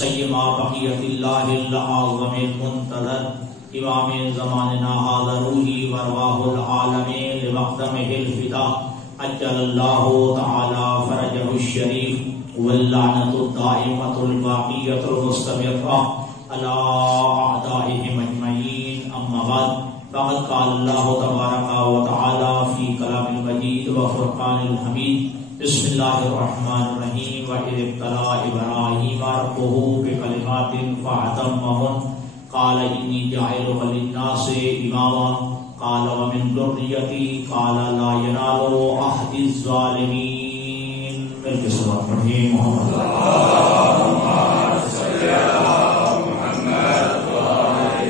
سیما بقیت اللہ الاعظم المنتظر امام زماننا هذا روحی وارواح العالمین لمقدمہ الفدا عجل اللہ تعالی فرجہ الشریف واللعنۃ الدائمۃ الباقیۃ المستمرہ علی اعدائهم اجمعین. اما بعد فقد قال اللہ تبارک و تعالی فی کلام المجید و فرقان الحمید. بسم اللہ الرحمن الرحیم. وَإِذِ ابْتَلَىٰ إِبْرَاهِيمَ رَبُّهُ بِكَلِمَاتٍ فَأَتَمَّهُنَّ قال انی جاعلک للناس اماما قال ومن ذریتی قال لا ینال عہد الظالمین. مل کے صلوات پڑھیں. محمد اللہم صلی علی محمد وآل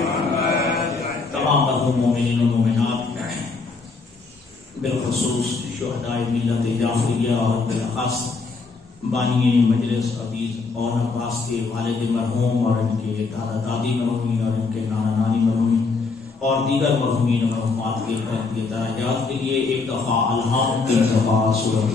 محمد. تمام مرحوم مومنین و مومنات بالخصوص شہداء ملت جعفریہ اور بالاخص بانی مجلس عزیز اور عباس کے والد مرحوم اور ان کے دادا دادی مرحومین اور ان کے نانا نانی مرحومین اور دیگر مرحومین و مرحومات کے درجات کے لیے ایک دفعہ الحمد ایک دفعہ سورۃ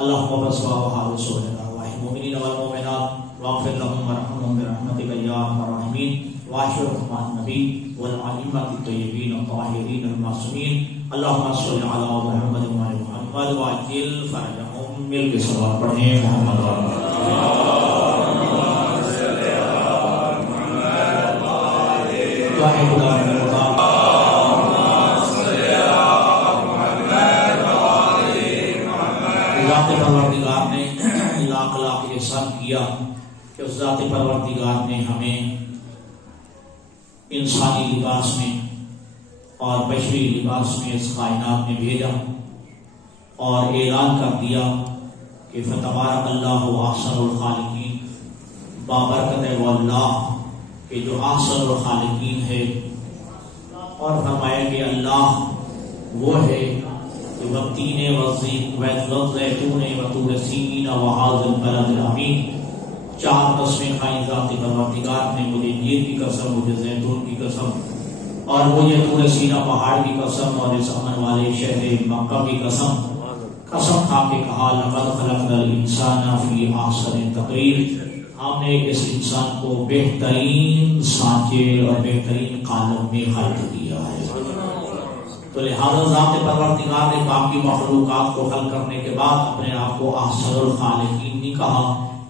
اللهم صل على رسول الله المؤمنين والمؤمنات واغفر لهم وارحمهم برحمتك يا ارحم الراحمين واشرف مع النبي والائمه الطيبين الطاهرين المعصومين. اللهم صل على محمد وعلى محمد وعجل فرجهم. مل کے صلوات پڑھیں. محمد اللهم صل على محمد وعلى پروردگار نے لاکھ لاکھ احسان کیا کہ اس ذات پروردگار نے ہمیں انسانی لباس میں اور بشری لباس میں اس کائنات میں بھیجا اور اعلان کر دیا کہ فتبارک اللہ احسن الخالقین. بابرکت ہے وہ اللہ کہ جو احسن الخالقین ہے. اور فرمایا کہ اللہ وہ ہے والتین والزیتون وطور سینین وهذا البلد الامین. چار قسمیں کھائیں ذات پروردگار نے. مجھے نیر کی قسم, مجھے زیتون کی قسم, اور مجھے طور سینہ پہاڑ کی قسم, اور اس امن والے شہر مکہ کی قسم. قسم کھا کے کہا لقد خلقنا الانسان فی احسن تقویم. ہم نے اس انسان کو بہترین سانچے اور بہترین قالب میں خلق کیا ہے. تو لہذا ذات پروردگار نے باقی مخلوقات کو خلق کرنے کے بعد اپنے آپ کو احسن الخالقین نہیں کہا,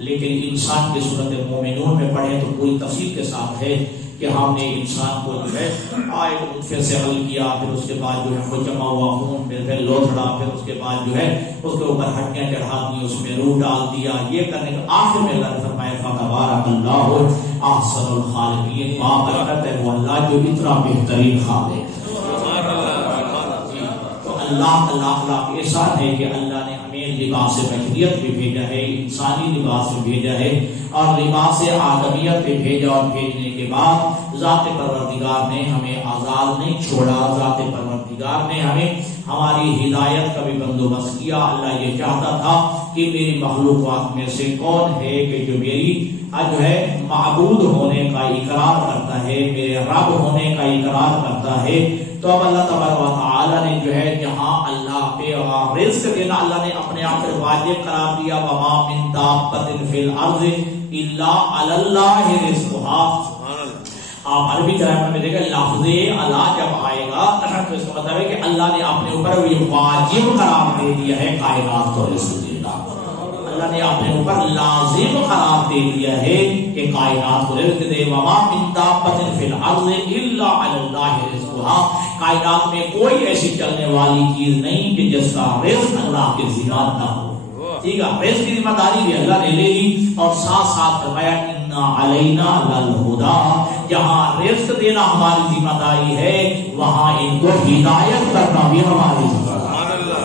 لیکن انسان کی صورت مومنون میں پڑھیں تو پوری تفصیل کے ساتھ ہے کہ ہم نے انسان کو جو ہے آئے نطفے سے حل کیا, پھر اس کے بعد جو ہے وہ جمع ہوا خون, پھر لوتھڑا, پھر اس کے بعد جو ہے اس کے اوپر ہڈیاں چڑھا دی, اس میں روح ڈال دیا. یہ کرنے کے آخر میں اللہ نے فرمایا فتبارک اللہ احسن الخالقین. بابرکت ہے وہ اللہ جو اتنا بہترین خالق ہے. اللہ کا لاکھ لاکھ احسان ہے کہ اللہ نے ہمیں لباس بشریت میں بھیجا ہے, انسانی لباس میں بھیجا ہے, اور لباس آدمیت میں بھیجا. اور بھیجنے کے بعد ذات پروردگار نے ہمیں آزاد نہیں چھوڑا. ذات پروردگار نے ہمیں ہماری ہدایت کا بھی بندوبست کیا. اللہ یہ چاہتا تھا کہ میری مخلوقات میں سے کون ہے کہ جو میری جو ہے معبود ہونے کا اقرار کرتا ہے, میرے رب ہونے کا اقرار کرتا ہے. تو اب اللہ تبارک و تعالی نے جو ہے جہاں اللہ پہ رزق دینا اللہ نے اپنے آپ پر واجب قرار دیا. وما من دابۃ فی الارض الا علی اللہ رزقها. آپ عربی گرامر میں دیکھیں لفظ اللہ جب آئے گا تو اس کا مطلب ہے کہ اللہ نے اپنے اوپر یہ واجب قرار دے دیا ہے کائنات کو رزق دینا. اللہ نے اپنے اوپر لازم قرار دے دیا ہے کہ کائنات کو رزق دے. وما من دابۃ فی الارض الا علی اللہ رزقها. کائنات میں کوئی ایسی چلنے والی چیز نہیں کہ جس کا رزق اللہ کے ذمہ نہ ہو. ٹھیک ہے, رزق کی ذمہ داری بھی اللہ نے لے لی, اور ساتھ ساتھ فرمایا انا علینا للہدی. جہاں رزق دینا ہماری ذمہ داری ہے وہاں ان کو ہدایت کرنا بھی ہماری ذمہ داری ہے.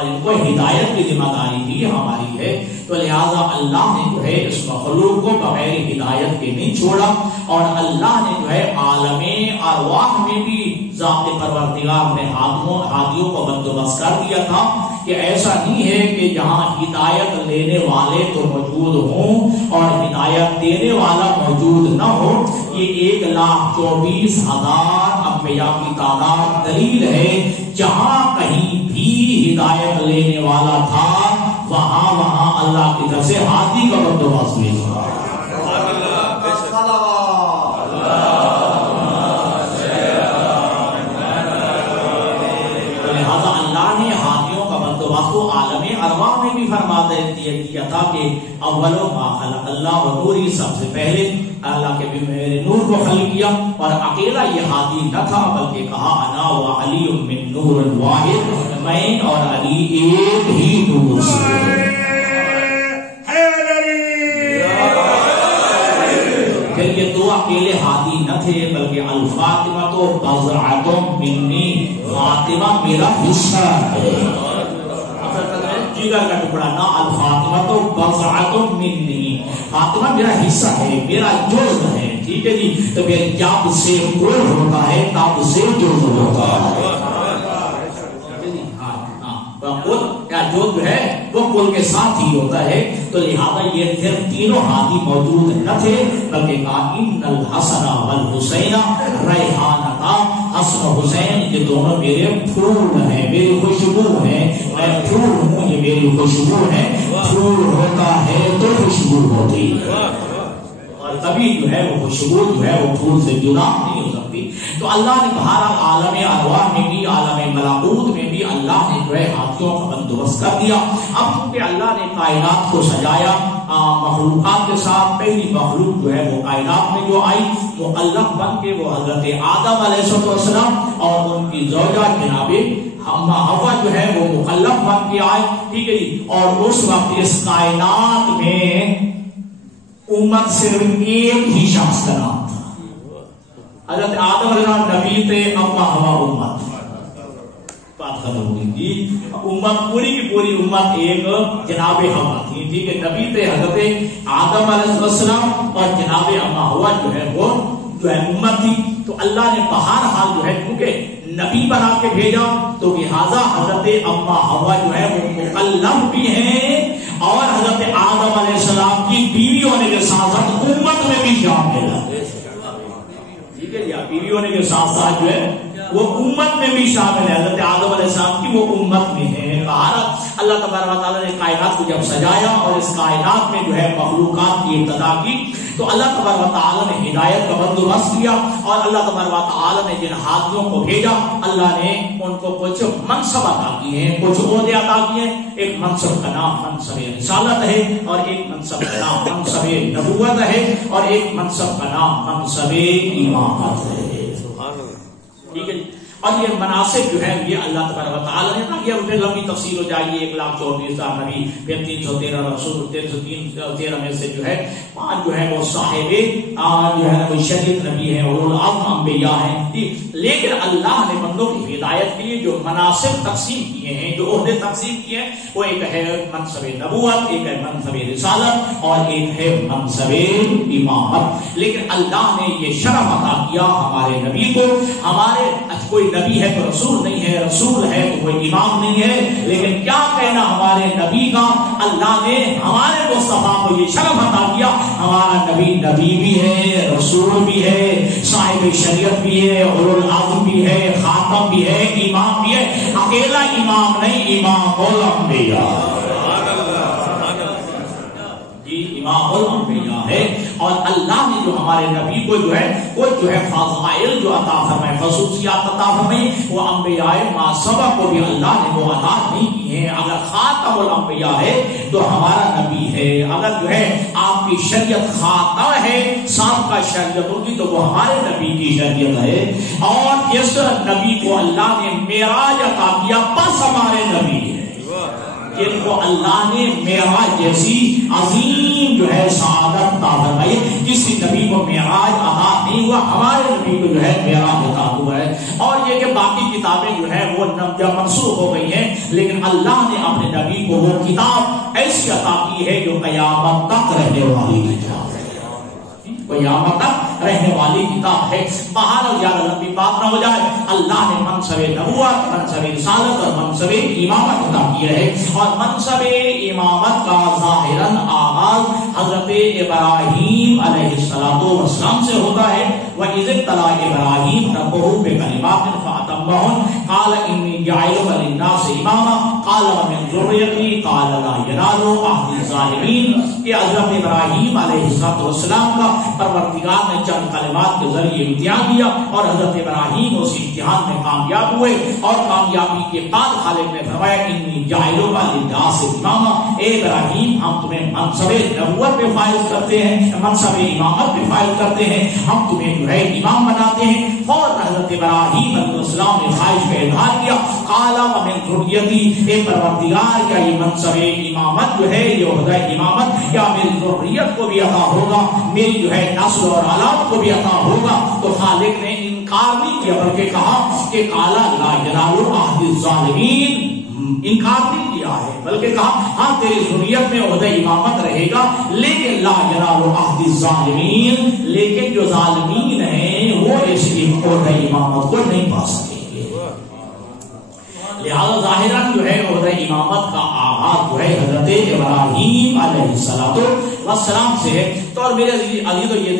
اور ان کو ہدایت کی ذمہ داری بھی ہماری ہے. تو لہٰذا اللہ نے جو ہے اس مخلوق کو بغیر ہدایت کے نہیں چھوڑا، اور اللہ نے جو ہے عالم ارواح میں بھی ذات پروردگار نے ہادیوں کو بندوبست کر دیا تھا کہ ایسا نہیں ہے کہ جہاں ہدایت لینے والے تو موجود ہوں اور ہدایت دینے والا موجود نہ ہو. یہ 1,24,000 انبیاء کی تعداد دلیل ہے. جہاں کہیں بھی ہدایت لینے والا تھا وہاں اللہ کی طرف سے ہادی کا بندوبست بھی ہوا. لہذا اللہ نے ہادیوں کا بندوبست کو عالم ارواح میں بھی فرما دیا تھا کہ اول ما خلق اللہ و نوری، سب سے پہلے اللہ کے بھی میرے نور کو خلق کیا. اور اکیلا یہ ہادی نہ تھا بلکہ کہا انا و علی من نور واحد، میں اور علی ایک ہی نور سے. پھر یہ دو اکیلے ہادی نہ تھے بلکہ الفاطمہ تو بضعۃ منی، فاطمہ میرا حصہ ہے، جگر کا ٹکڑا. نہ الفاطمہ تو بضعۃ منی، فاطمہ میرا حصہ ہے، میرا جزء ہے. ٹھیک ہے جی. تو پھر جب سے کل ہوتا ہے تب سے جزء ہوتا ہے. جو ہے وہ کل کے ساتھ ہی ہوتا ہے. تو لہذا یہ پھر تینوں ہادی موجود نہ تھے بلکہ کہا ان الحسن والحسین ریحانتا، حسن و حسین یہ دونوں میرے پھول ہیں، میری خوشبو ہیں. میں پھول ہوں، یہ میری خوشبو ہے. پھول ہوتا ہے تو خوشبو ہوتی ہے، اور تبھی جو ہے وہ خوشبو جو ہے وہ پھول سے جدا نہیں ہو سکتی. تو اللہ نے بہرحال عالم ارواح میں بھی عالم ملکوت میں بھی اللہ نے جو ہے ہاتھیوں کا بندوبست کر دیا. اب چونکہ اللہ نے کائنات کو سجایا مخلوقات کے ساتھ، پہلی مخلوق جو ہے وہ کائنات میں جو آئی مکلف بن کے وہ حضرت آدم علیہ السلام اور ان کی زوجہ جناب حوا جو ہے وہ مکلف بن کے آئے. ٹھیک ہے جی. اور اس وقت اس کائنات میں امت صرف ایک ہی شخص کا نام تھا. حضرت آدم علیہ السلام نبی تھے، اما ہوا امت. بات ختم ہو گئی جی. امت پوری کی پوری امت ایک جناب ہوا تھی. ٹھیک ہے. نبی تھے حضرت آدم علیہ السلام اور جناب اما ہوا جو ہے وہ جو ہے امت تھی. تو اللہ نے بہرحال جو ہے کیونکہ نبی بنا کے بھیجا تو لہذا حضرت اما ہوا جو ہے وہ مکلف بھی ہیں اور حضرت آدم علیہ السلام کی بیوی ہونے کے ساتھ ساتھ امت میں بھی شامل ہے. ٹھیک ہے. بیوی ہونے کے ساتھ ساتھ جو ہے وہ امت میں بھی شامل ہے. حضرت آدم علیہ السلام کی وہ امت میں ہے. اللہ تبارک و تعالیٰ نے کائنات کو جب سجایا اور اس کائنات میں جو ہے مخلوقات کی ابتدا کی تو اللہ تبارک و تعالیٰ نے ہدایت کا بندوبست کیا اور اللہ تبارک و تعالیٰ نے جن ہادیوں کو بھیجا اللہ نے ان کو کچھ منصب عطا کیے ہیں، کچھ عہدے عطا کیے ہیں. ایک منصب کا نام منصب رسالت ہے اور ایک منصب کا نام منصب نبوت ہے اور ایک منصب کا نام منصب امامت ہے. ٹھیک ہے. اور یہ مناسب جو ہے یہ اللہ تبارک و تعالیٰ نے یہ پھر لمبی تفصیل ہو جائے گی. 1,34,000 نبی، پھر 313 رسول، 313 میں سے جو ہے 5 جو ہے وہ صاحب جو ہے وہ شریعت نبی ہیں، اولو العزم انبیاء ہیں. لیکن اللہ نے بندوں کی ہدایت کے لیے جو مناسب تقسیم کیے ہیں، جو عہدے تقسیم کیے ہیں، وہ ایک ہے منصب نبوت، ایک ہے منصب رسالت اور ایک ہے منصب امامت. لیکن اللہ نے یہ شرف عطا کیا ہمارے نبی کو. ہمارے کوئی نبی ہے تو رسول نہیں ہے، رسول ہے تو کوئی امام نہیں ہے. لیکن کیا کہنا ہمارے نبی کا، اللہ نے ہمارے مصطفیٰ کو یہ شرف عطا کیا ہمارا نبی نبی بھی ہے، رسول بھی ہے، صاحب شریعت بھی ہے، اولو العزم بھی ہے، خاتم بھی ہے، امام بھی ہے. اکیلا امام نہیں، امام الانبیاء، امام الانبیاء ہے. اور اللہ نے جو ہمارے نبی کو جو ہے وہ جو ہے فضائل جو عطا فرمائے، خصوصیات عطا فرمائے، وہ انبیاء ما سبق کو بھی اللہ نے وہ عطا نہیں کی ہیں. اگر خاتم الانبیاء ہے تو ہمارا نبی ہے. اگر جو ہے آپ کی شریعت خاتم ہے، سابقہ شریعت ہوگی تو وہ ہمارے نبی کی شریعت ہے. اور اس نبی کو اللہ نے معراج عطا کیا، بس ہمارے نبی ہے جن کو اللہ نے معراج جیسی عظیم جو ہے سعادت عطا فرمائی. کسی نبی کو معراج عطا نہیں ہوا، ہمارے نبی کو جو ہے معراج عطا ہوا ہے. اور یہ کہ باقی کتابیں جو ہے وہ منسوخ ہو گئی ہیں، لیکن اللہ نے اپنے نبی کو وہ کتاب ایسی عطا کی ہے جو قیامت تک رہنے والی کتاب ہے، قیامت تک رہنے والی کتاب ہے. بہرحال زیادہ لمبی بات نہ ہو جائے، اللہ نے منصب نبوت، منصب رسالت اور منصب امامت عطا کیا ہے. اور منصب امامت کا ظاہراً آغاز حضرت ابراہیم علیہ السلام سے ہوتا ہے. وَإِذِ ابْتَلَىٰ إِبْرَاهِيمَ رَبُّهُ بِكَلِمَاتٍ فَأَتَمَّهُنَّ قَالَ إِنِّي جَاعِلُكَ لِلنَّاسِ إِمَامًا قَالَ وَمِن ذُرِّيَّتِي قَالَ لَا يَنَالُ عَهْدِي الظَّالِمِينَ. کہ حضرت ابراہیم علیہ السلام کا پروردگار نے چند کلمات کے ذریعے امتحان دیا اور حضرت ابراہیم اس امتحان میں کامیاب ہوئے. اور کامیابی کے بعد خالق نے فرمایا انی جاعلک للناس اماما، اے ابراہیم ہم تمہیں منصب نبوت پہ فائز کرتے ہیں، منصب امامت پہ فائز کرتے ہیں، ہم تمہیں جو ہے امام بناتے ہیں. اور حضرت ابراہیم علیہ السلام نے خواہش کا اظہار کیا، قال ومن ذریتی، اے پروردگار کیا یہ منصب امامت جو ہے یہ عہدہ امامت کیا میری ذریت کو بھی عطا ہوگا، میری جو ہے نسل اور اولاد کو بھی عطا ہوگا؟ تو خالق نے انکار نہیں کیا بلکہ کہا کہ قال لا ینال عہد الظالمین، انکار نہیں کیا ہے بلکہ کہا ہاں تیری ذریت میں عہدہ امامت رہے گا، لیکن لا ینال عہد الظالمین، لیکن جو ظالمین ہیں وہ اس عہدہ امامت کو نہیں پا سکیں گے. لہذا ظاہراً جو ہے عہدہ امامت کا آغاز جو ہے حضرت ابراہیم علیہ السلام سے ہے. تو اور میرے عزیز یہ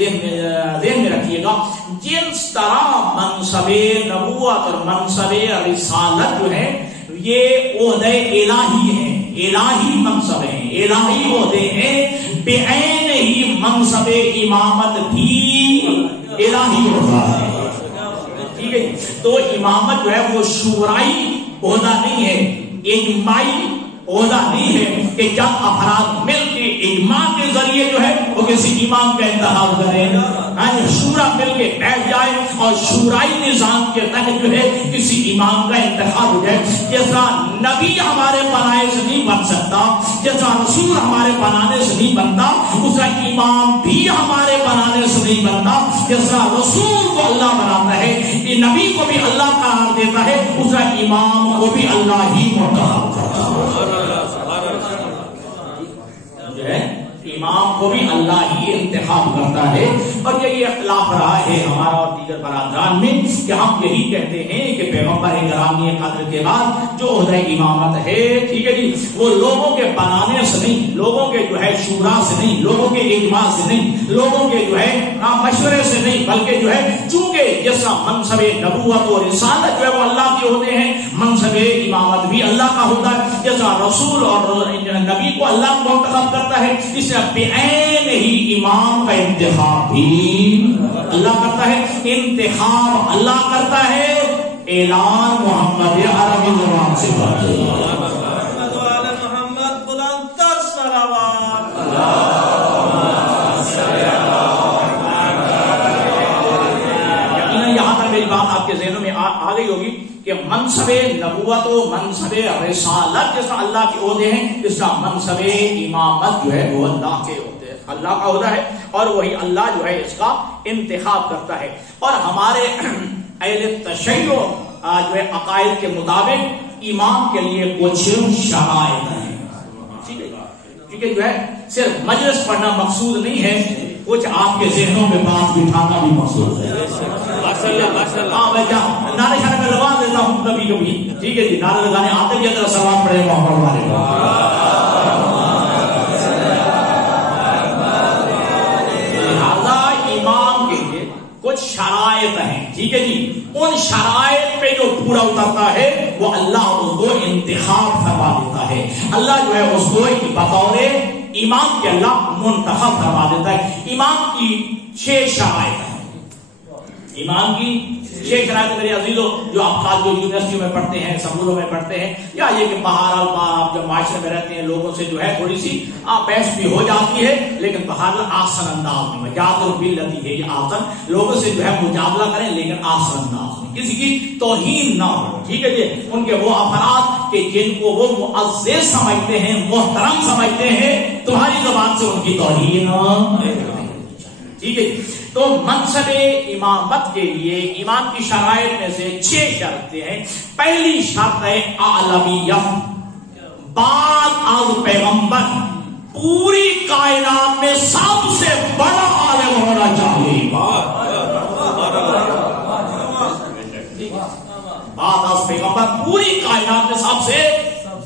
ذہن میں رکھیے گا، جس طرح منصب نبوت اور منصب رسالت جو ہے یہ عہدہ الہی ہیں، الہی منصب ہیں، الہی عہدے ہیں، بعین ہی منصب امامت بھی الہی عہدہ ہے. ٹھیک ہے، تو امامت جو ہے وہ شورائی عہدہ نہیں ہے، اجماعی عہدہ نہیں ہے کہ جب افراد مل کے اجماع کے ذریعے جو ہے وہ کسی امام کا انتخاب کریں، شورا مل کے بیٹھ جائے اور شورائی نظام کے تحت جو ہے کسی امام کا انتخاب ہو جائے. جیسا نبی ہمارے بنائے سے نہیں بن سکتا، جیسا رسول ہمارے بنانے سے نہیں بنتا، اسا امام بھی ہمارے بنانے سے نہیں بنتا. جیسا رسول کو اللہ بناتا ہے، یہ نبی کو بھی اللہ قرار دیتا ہے، اسا امام کو بھی اللہ ہی منتخب کرتا ہے. امام کو بھی اللہ ہی انتخاب کرتا ہے. اور یہ اختلاف رہا ہے ہمارا اور دیگر برادران میں کہ ہم یہی کہتے ہیں کہ پیغمبر گرامی قدر کے بعد جو عہدہ امامت ہے، ٹھیک ہے جی، وہ لوگوں کے بنانے سے نہیں، لوگوں کے جو ہے شورا سے نہیں، لوگوں کے اجماع سے نہیں، لوگوں کے جو ہے مشورے سے نہیں، بلکہ جو ہے چونکہ جیسا منصب نبوت اور رسالت جو ہے وہ اللہ کے ہوتے ہیں، منصب امامت بھی اللہ کا ہوتا ہے. جیسا رسول اور نبی کو اللہ منتخب کرتا ہے، اس سے بعین ہی امام کا انتخاب بھی اللہ کرتا ہے. انتخاب اللہ کرتا ہے، اعلان محمد عربی زبان سے کرتے ہیں. محمد بلندتر صلوات یہاں تک میری بات آپ کے ذہنوں میں آ گئی ہوگی کہ منصب نبوت و منصب رسالت جیسا اللہ کے عہدے ہیں، اس کا منصب امامت جو ہے وہ اللہ کے عہدے، اللہ کا عہدہ ہے، اور وہی اللہ جو ہے اس کا انتخاب کرتا ہے. اور ہمارے اہل تشیع جو ہے عقائد کے مطابق امام کے لیے کچھ شرائط ہیں. ٹھیک ہے، کیونکہ جو ہے صرف مجلس پڑھنا مقصود نہیں ہے، کچھ آپ کے ذہنوں میں بات بٹھانا بھی مقصود ہے. ہاں میں کیا نعرے شانے میں لگا دیتا ہوں کبھی کبھی، ٹھیک ہے جی، نعرے لگانے آتے بھی اگر سلام پڑھے محمد والے لہذا امام کے لیے کچھ شرائط ہیں. ٹھیک ہے جی، ان شرائط پہ جو پورا اترتا ہے وہ اللہ اس کو انتخاب فرما دیتا ہے. اللہ جو ہے اس کو بطور امام کے اللہ منتخب فرما دیتا ہے. امام کی 6 شرائط ہیں. امام کی 6 شرائط میرے عزیزوں، جو آپ خاص جو یونیورسٹیوں میں پڑھتے ہیں، سکولوں میں پڑھتے ہیں، یا یہ کہ بہرحال آپ جب معاشرے میں رہتے ہیں لوگوں سے جو ہے تھوڑی سی بحث بھی ہو جاتی ہے، لیکن بہرحال آسن انداز میں مجادلہ باللتی ہے، یہ آسن لوگوں سے جو ہے مجادلہ کریں لیکن آسن انداز میں، کسی کی توہین نہ ہو. ٹھیک ہے جی، ان کے وہ افراد کہ جن کو وہ معزز سمجھتے ہیں، محترم سمجھتے ہیں، تمہاری زبان سے ان کی توہین. ٹھیک ہے، تو منصب امامت کے لیے امام کی شرائط میں سے 6 شرطیں ہیں. پہلی شرط ہے عالمیت، بعد از پیغمبر پوری کائنات میں سب سے بڑا عالم ہونا چاہیے. بعد از پیغمبر پوری کائنات میں سب سے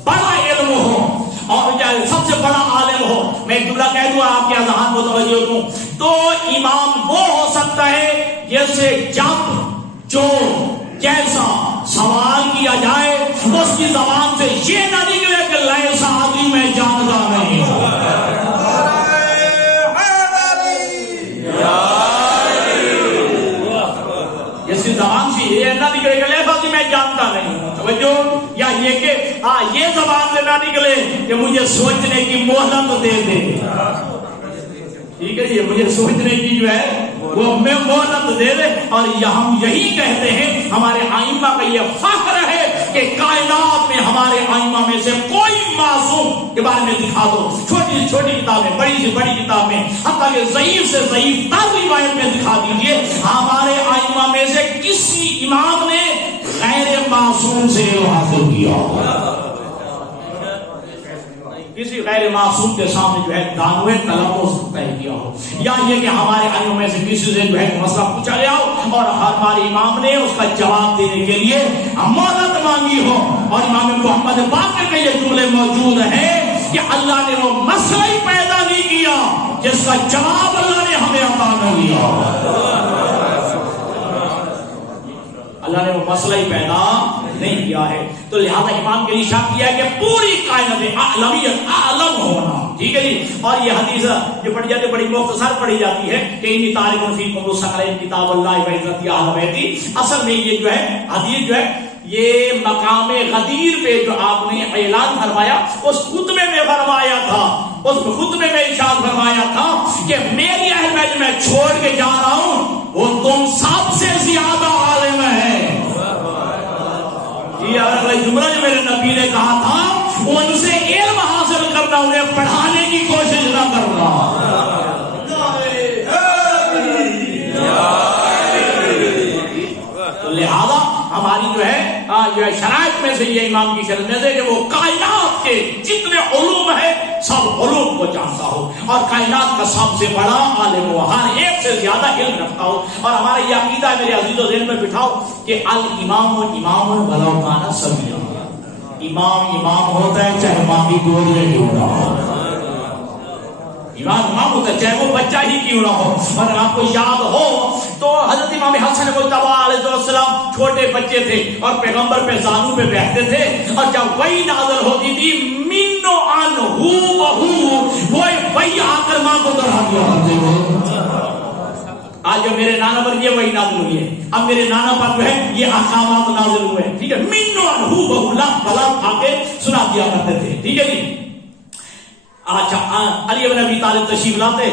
بڑا علم ہو اور سب سے بڑا عالم ہو. میں ایک جملہ کہہ دوں آپ کے اذہان کو توجہ دوں تو امام وہ ہو سکتا ہے جیسے جب جو جیسا سوال کیا جائے اس کی زبان سے یہ نہ نکلے کہ لیسا آدمی میں جانتا نہیں. جس کی زبان سے یہ نہ نکلے کہ لیسا آدمی میں جانتا نہیں توجہ، یا یہ کہ یہ زبان سے نہ نکلے کہ مجھے سوچنے کی مہلت دے دے. ٹھیک ہے جی، مجھے سوچنے کی جو ہے وہ میں مہلت دے دے. اور ہم یہی کہتے ہیں، ہمارے ائمہ کا یہ فخر ہے کہ کائنات میں ہمارے ائمہ میں سے کوئی معصوم کے بارے میں دکھا دو، چھوٹی سے چھوٹی کتابیں، بڑی سے بڑی کتابیں، حتیٰ کہ ضعیف سے ضعیف تر روایت میں دکھا دیجیے ہمارے ائمہ میں سے کسی امام نے غیر معصوم سے حاصل کیا. کسی غیر معصوم کے سامنے جو ہے دانوے تلفظ طے کیا ہو، یا یہ کہ ہمارے ائمہ میں سے کسی سے جو ہے مسئلہ پوچھا گیا ہو اور ہمارے امام نے اس کا جواب دینے کے لیے مہلت مانگی ہو. اور امام محمد باقر کے یہ جملے موجود ہیں کہ اللہ نے وہ مسئلہ ہی پیدا نہیں کیا جس کا جواب اللہ نے ہمیں عطا نہ کیا. اللہ نے وہ مسئلہ ہی پیدا نہیں کیا ہے. تو لہذا امام کے لیے شرط کیا ہے کہ پوری کائنات عالمیت عالم ہونا. ٹھیک ہے جی. اور یہ حدیث جو پڑھی جاتی ہے بڑی مختصر پڑھی جاتی ہے کہ انی تارک فیکم الثقلین کتاب اللہ و عزت اہل بیتی. اصل میں یہ جو ہے حدیث جو ہے یہ مقام غدیر پہ جو آپ نے اعلان فرمایا اس خطبے میں فرمایا تھا، اس خطبے میں ارشاد فرمایا تھا کہ میری اہل بیت میں چھوڑ کے جا رہا ہوں وہ تم سب سے زیادہ عالم ہے. یہ اگلا جملہ جو میرے نبی نے کہا تھا ان سے علم حاصل کرنا، انہیں پڑھانے کی کوشش نہ کرنا. تو لہذا ہماری جو ہے شرائط میں سے یہ امام کی شرط میں سے کہ وہ کائنات کے جتنے علوم ہیں سب علوم کو جانتا ہو اور کائنات کا سب سے بڑا عالم ہو، ہر ایک سے زیادہ علم رکھتا ہو. اور ہمارا یہ عقیدہ میرے عزیز و ذہن میں بٹھاؤ کہ الامام امام ولو کان صغیرا. امام امام ہوتا ہے چاہے ماں کی گود میں کیوں نہ ہو. امام امام ہوتا ہے چاہے وہ بچہ ہی کیوں نہ ہو. اور آپ کو یاد ہو تو حضرت امام حسن مجتبی علیہ السلام چھوٹے بچے تھے اور پیغمبر پہ زانو پہ بیٹھتے تھے اور جب وحی نازل ہوتی تھی منو ان ہو وہ وحی آ کر ماں کو دہرا دیا. آج جب میرے نانا پر یہ وحی نازل ہوئی ہے، اب میرے نانا پر جو ہے یہ احکامات نازل ہوئے ہیں. ٹھیک ہے، منو ان ہو لفظ بلفظ آ کے سنا دیا کرتے تھے. ٹھیک ہے جی. اچھا علی بن ابی طالب تشریف لاتے،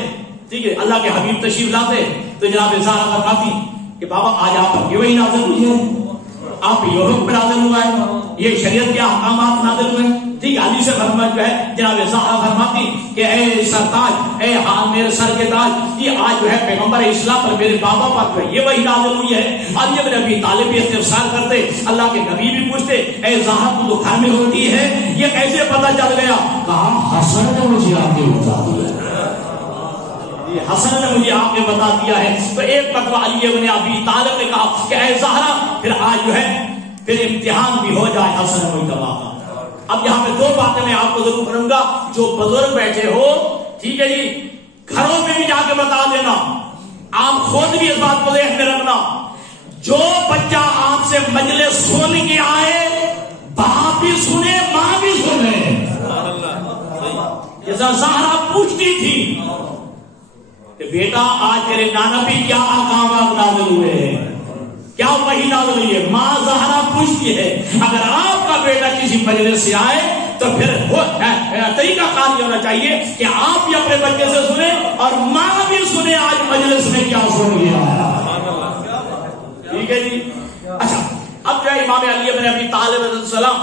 ٹھیک ہے، اللہ کے حبیب تشریف لاتے تو جناب زہرا فرماتی کہ بابا آج آپ پر یہ وحی نازل ہوئی ہے، آپ یہ حکم نازل ہوا ہے، یہ شریعت کے احکامات نازل ہوئے. ٹھیک ہے، علی سے فرمایا جو ہے جناب زہرا فرماتی کہ اے سرتاج، اے ہاں میرے سر کے تاج، یہ آج جو ہے پیغمبر اسلام پر میرے بابا پر جو ہے یہ وحی نازل ہوئی ہے. علی بن ابی طالب بھی استفسار کرتے، اللہ کے نبی بھی پوچھتے اے زہرا تو گھر میں ہوتی ہے یہ کیسے پتہ چل گیا؟ کہا حسن نے مجھے آپ کے بتا دیا، حسن نے مجھے آپ نے بتا دیا ہے. تو ایک مرتبہ علی بن ابی طالب نے کہا کہ اے زہرا پھر آج جو ہے پھر امتحان بھی ہو جائے حسن مجتبی کا. اب یہاں پہ 2 باتیں میں آپ کو ضرور کروں گا. جو بزرگ بیٹھے ہو ٹھیک ہے جی، گھروں میں بھی جا کے بتا دینا، آپ خود بھی اس بات کو ذہن میں رکھنا. جو بچہ آپ سے مجلس سن کے آئے باپ بھی سنے ماں بھی سنے. جیسا زہرا پوچھتی تھی کہ بیٹا آج تیرے نانا بھی کیا احکامات نازل ہوئے ہیں، کیا وحی نازل ہوئی ہے. ماں زہرا پوچھتی ہے اگر آپ کا بیٹا کسی مجلس سے آئے تو پھر وہ طریقہ کار یہ ہونا چاہیے کہ آپ بھی اپنے بچے سے سنیں اور ماں بھی سنے آج مجلس میں کیا سن گیا. ٹھیک ہے جی. اچھا اب جو ہے امام علی بن ابی طالب علیہ السلام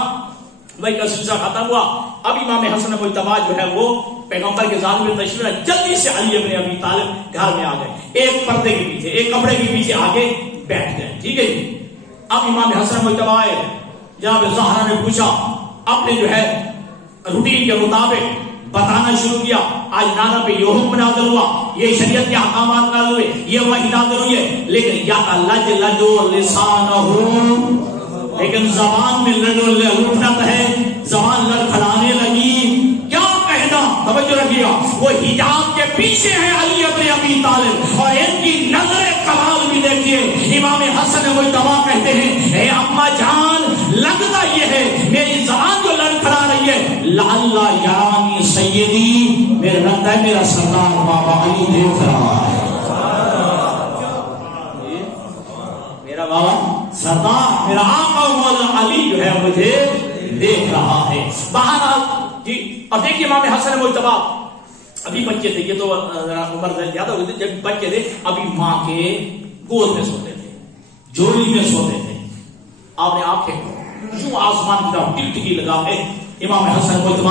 وہی کا سلسلہ ختم ہوا. اب امام حسن مجتبی جو ہے وہ پیغمبر کے ظاہر میں تشریف ہے، جلدی سے علی ابن ابی طالب گھر میں آ گئے، ایک پردے کے پیچھے، ایک کپڑے کے پیچھے آگے بیٹھ گئے. ٹھیک ہے جی. اب امام حسن مجتبی آئے، جناب زہرا نے پوچھا، اپنے جو ہے روٹین کے مطابق بتانا شروع کیا. آج نانا پہ یہ حکم نازل ہوا، یہ شریعت کے احکامات نازل ہوئے، یہ وحی نازل ہوئی ہے، لیکن یا لج لجو لسانہ، لیکن زبان میں لڑکھڑاہٹ ہے، زبان لڑکھڑانے لگی. کیا کہنا؟ توجہ رکھیے گا، وہ حجاب کے پیچھے ہے علی ابن ابی طالب، اور ان کی نظر کمال بھی دیکھیے. امام حسن مجتبی کہتے ہیں، اے اماں جان، لگتا یہ ہے میری زبان جو لڑکھڑا رہی ہے، لعل یرانی سیدی، میرا لگتا ہے میرا سردار بابا علی دیکھ رہا ہے. میرا بابا سردار، میرا آقا مولا علی جو ہے مجھے دیکھ رہا ہے. بہرحال جی. اب دیکھیے امام حسن مجتبی ابھی بچے تھے، یہ تو عمر زیادہ ہوئی تھی جب بچے تھے، ابھی ماں کے گود میں سوتے تھے، جوڑی میں سوتے تھے. آپ نے آنکھیں یوں آسمان کی طرف ٹکٹکی لگا کے امام حسن مجتبی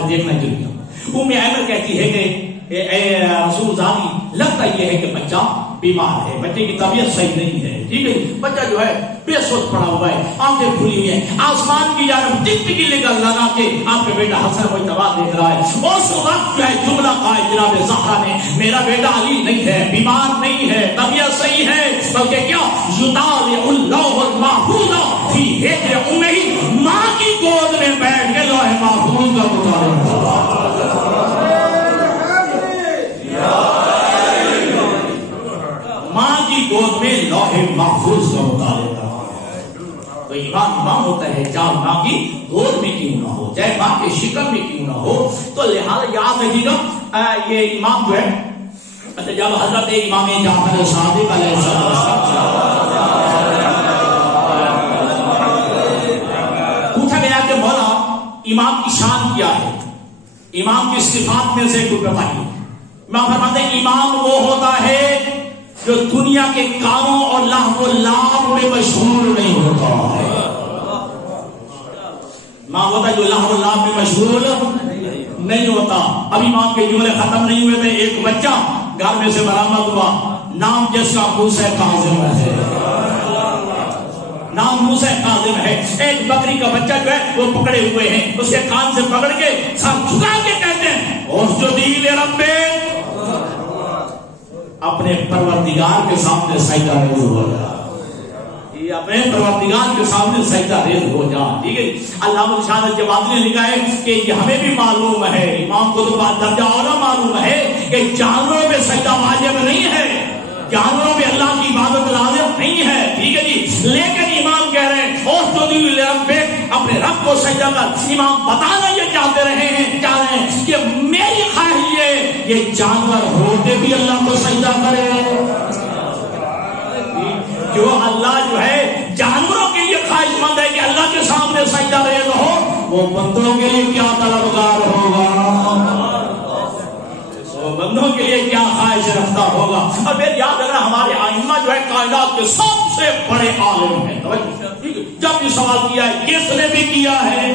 نے دیکھنا شروع کیا. ام ایمن کہتی ہے کہ اے رسول زادی، لگتا یہ ہے کہ بچہ بیمار ہے، بچے کی طبیعت صحیح نہیں ہے. ٹھیک ہے، بچہ جو ہے بے سوچ پڑا ہوا ہے، آنکھیں کھلی ہوئی ہیں، آسمان کی جانب ٹکٹکی لگا کے آپ کا بیٹا حسن مجتبی دیکھ رہا ہے. اس وقت جو ہے جملہ قائل جناب زہرا نے، میرا بیٹا علی نہیں ہے، بیمار نہیں ہے، طبیعت صحیح ہے، بلکہ کیا یطالع اللہ المحفوظ فی حجر امہ، ماں کی گود میں بیٹھ کے لوح محفوظ کا مطالعہ. ماں کی گود میں لوح محفوظ کا مطالعہ. تو امام ہوتا ہے، چاہے ماں کی گود میں کیوں نہ ہو، چاہے ماں کے شکم میں کیوں نہ ہو. تو لہٰذا یاد رکھیے گا یہ امام جو ہے، جب حضرت امام جعفر صادق علیہ السلام پوچھا گیا کہ مولا امام کی شان کیا ہے، امام کی صفات میں سے کوئی بتائیے. امام فرماتے ہیں امام وہ ہوتا ہے جو دنیا کے کاموں اور لہو و لعب میں مشغول نہیں ہوتا ہے. ماں ہوتا ہے جو لہو و لعب میں مشغول نہیں ہوتا. ابھی امام کے جملے ختم نہیں ہوئے تھے، ایک بچہ گھر میں سے برآمد ہوا، نام جس کا موسیٰ کاظم ہے، نام موسیٰ کاظم ہے. ایک بکری کا بچہ جو ہے وہ پکڑے ہوئے ہیں، اس کے کان سے پکڑ کے سب جھکا کے کہتے ہیں اسجد لربک، اپنے پروردگار کے سامنے سجدہ ریز ہو جا، یہ اپنے پروردگار کے سامنے سجدہ ریز ہو جا. ٹھیک ہے. علامہ رشاد جوادی نے لکھا ہے کہ یہ ہمیں بھی معلوم ہے، امام کو تو بات درجہ اولا معلوم ہے کہ جانوروں پہ سجدہ واجب نہیں ہے، جانوروں پہ اللہ کی عبادت لازم نہیں ہے. ٹھیک ہے جی. لیکن امام کہہ رہے ہیں اسجد لربک، اپنے رب کو سجدہ کر. امام بتانا یہ چاہ رہے ہیں کہ میری خواہش یہ جانور ہوتے بھی اللہ کو سجدہ کرے. جو اللہ جو ہے جانوروں کے لیے خواہش مند ہے کہ اللہ کے سامنے سجدہ ریز ہو، وہ بندوں کے لیے کیا طلبگار ہوگا، وہ بندوں کے لیے کیا خواہش رکھتا ہوگا. اور پھر یاد رکھنا ہمارے ائمہ جو ہے کائنات کے سب سے بڑے عالم ہیں. جب یہ سوال کیا ہے کس نے بھی کیا ہے،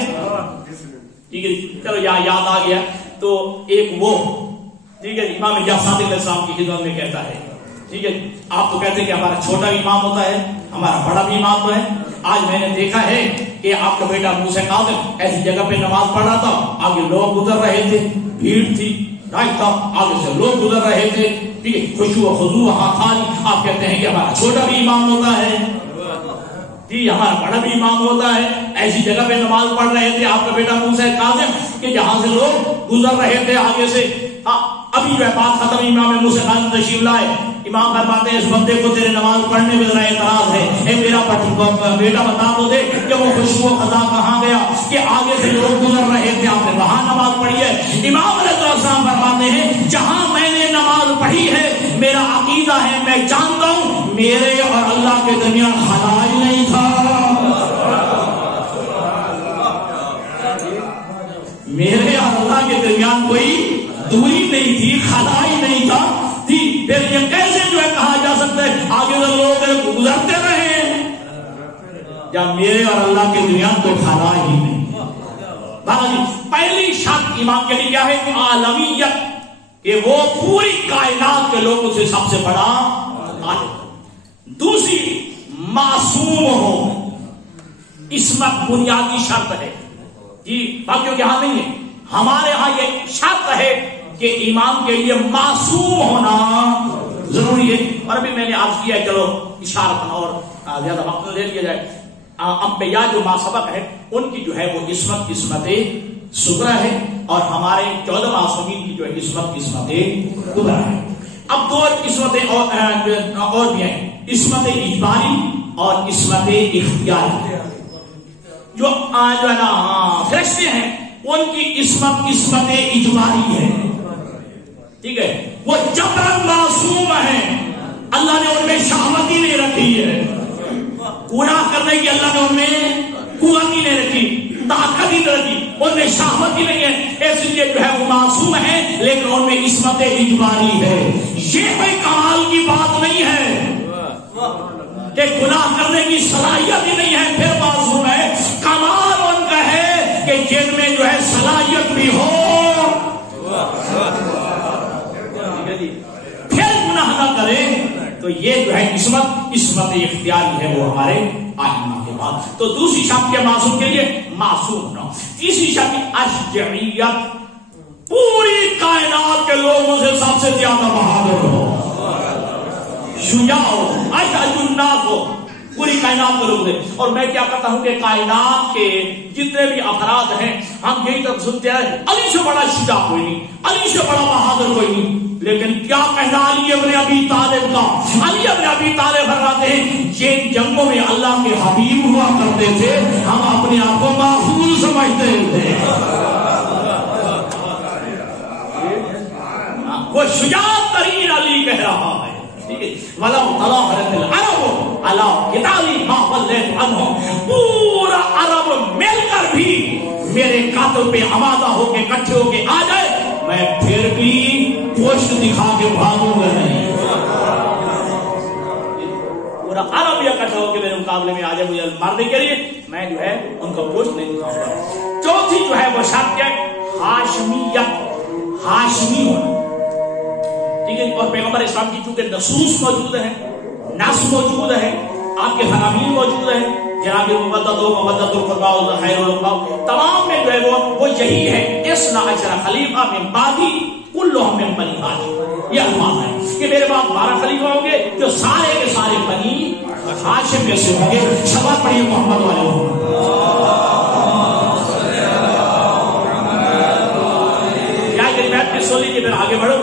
ٹھیک ہے. چلو یاد آ گیا. تو ایک وہ ٹھیک ہے امام جعفر صادق علیہ السلام کی خدمت میں کہتا ہے، ٹھیک ہے آپ تو کہتے ہیں کہ ہمارا چھوٹا بھی امام ہوتا ہے، ہمارا بڑا بھی امام تو ہے. آج میں نے دیکھا ہے کہ آپ کا بیٹا موسیٰ کاظم ایسی جگہ پہ نماز پڑھ رہا تھا، آگے لوگ گزر رہے تھے، بھیڑ تھی، رائٹ تھا، آگے سے لوگ گزر رہے تھے، ٹھیک ہے خشوع و خضوع وہاں خالی. آپ کہتے ہیں کہ ہمارا چھوٹا بھی امام ہوتا ہے، جی ہمارا بڑا بھی امام ہوتا ہے. ایسی جگہ پہ نماز پڑھ رہے تھے آپ کا بیٹا موسیٰ کاظم کہ جہاں سے لوگ گزر رہے تھے آگے سے. ابھی وہ بات ختم، امام موسیٰ کاظم تشریف لائے. امام فرماتے ہیں اس بندے کو تیرے نماز پڑھنے میں ذرا اعتراض ہے، اے میرا بیٹا بتا تو دے کہ وہ خشوع و خضوع کہاں گیا کہ آگے سے لوگ گزر رہے تھے آپ نے وہاں نماز پڑھی ہے. امام علیہ السلام فرماتے ہیں جہاں میں نے نماز پڑھی ہے میرا عقیدہ ہے، میں جانتا ہوں میرے اور اللہ کے درمیان خلا ہی نہیں تھا، میرے اور اللہ کے درمیان کوئی دوری نہیں تھی، خلا ہی نہیں تھا. پھر یہ کیسے جو ہے کہا جا سکتا ہے آگے سے لوگ گزرتے رہے جب میرے اور اللہ کے درمیان کوئی خلا ہی نہیں. پہلی شرط امام کے لیے کیا ہے؟ عالمیت، کہ وہ پوری کائنات کے لوگوں سے سب سے بڑا عالم۔ دوسری معصوم ہو، عصمت بنیادی شرط ہے جی، باقیوں کے ہاں نہیں ہے، ہمارے ہاں یہ شرط ہے کہ امام کے لیے معصوم ہونا ضروری ہے۔ اور ابھی میں نے عرض کیا ہے، چلو اشارتاً اور زیادہ وقت لے لیا جائے، انبیاء جو ماسبق ہے ان کی جو ہے وہ عصمت صغرا ہے، اور ہمارے 14 معصومین کی جو ہے عصمت کبریٰ ہے۔ اب دو عصمتیں اور بھی ہیں، عصمت اجباری اور عصمت اختیاری۔ جو ہے نا فرشتے ہیں ان کی عصمت اجباری ہے، ٹھیک ہے، وہ جبراً معصوم ہیں، اللہ نے ان میں شہوت ہی نہیں رکھی ہے، گناہ کرنے کی اللہ نے ان میں قوت ہی نہیں رکھی، طاقت ہی نہیں رکھی، ان میں شہوت ہی نہیں ہے، اس لیے جو ہے وہ معصوم ہے، لیکن ان میں عصمت اجباری ہے۔ یہ کوئی کمال کی بات نہیں ہے کہ گناہ کرنے کی صلاحیت ہی نہیں ہے پھر معصوم ہے، کمال ان کا ہے کہ جن میں جو ہے صلاحیت بھی ہو پھر گناہ نہ کرے، تو یہ جو ہے عصمت اختیاری ہے وہ ہمارے آئمہ کے بعد۔ تو دوسری شرط کے معصوم کے لیے معصوم ہونا۔ تیسری شرط اشجعیت، پوری کائنات کے لوگوں سے سب سے زیادہ بہادر ہو، شجاع ہو، اشجع الناس ہو، پوری کائنات کے لوگ ہیں۔ اور میں کیا کرتا ہوں کہ کائنات کے جتنے بھی افراد ہیں ہم یہی تک سنتے ہیں علی سے بڑا شجاع کوئی نہیں، علی سے بڑا بہادر کوئی نہیں، لیکن کیا کہنا علی ابن ابی طالب کا؟ علی ابن ابی طالب فرماتے ہیں جن جنگوں میں اللہ کے حبیب ہوا کرتے تھے ہم اپنے آپ کو محفوظ سمجھتے تھے۔ وہ شجاع ترین علی کہہ رہا ہے، وَلَوْ تَلَاحَتِ الْعَرَبُ عَلَىٰ قِتَالِي مَا وَلَّيْتُ عَنْهُمْ، پورا عرب مل کر بھی میرے قاتل پہ آمادہ ہو کے اکٹھے ہو کے آ جائے، میں پھر بھی پوشت دکھا کے بھاگوں گا نہیں۔ پورا عرب یہ اکٹھا ہو کے میرے مقابلے میں آ جائے مجھے مارنے کے لیے، میں جو ہے ان کا پوشت نہیں دکھاؤں گا۔ چوتھی جو ہے وہ شرط کیا ہے؟ ہاشمیت، ہاشمی ہونا، ٹھیک ہے۔ اور پیغمبر اسلام کی چونکہ نصوص موجود ہے، نص موجود ہے، آپ کے فرامین موجود ہے، جناب مودۃ و مودۃ القربیٰ و خیر القربیٰ، تمام میں جو ہے وہ یہی ہے، اثنا عشر خلیفہ من بعدی کلہم من بنی ہاشم، یہ الفاظ ہے کہ میرے بعد 12 خلیفہ ہوں گے جو سارے کے سارے بنی ہاشم میں سے ہوں گے۔ شباب پڑھیے محمد والے محمد۔ کیا یہ بیت کی سن لیجیے، پھر آگے بڑھو۔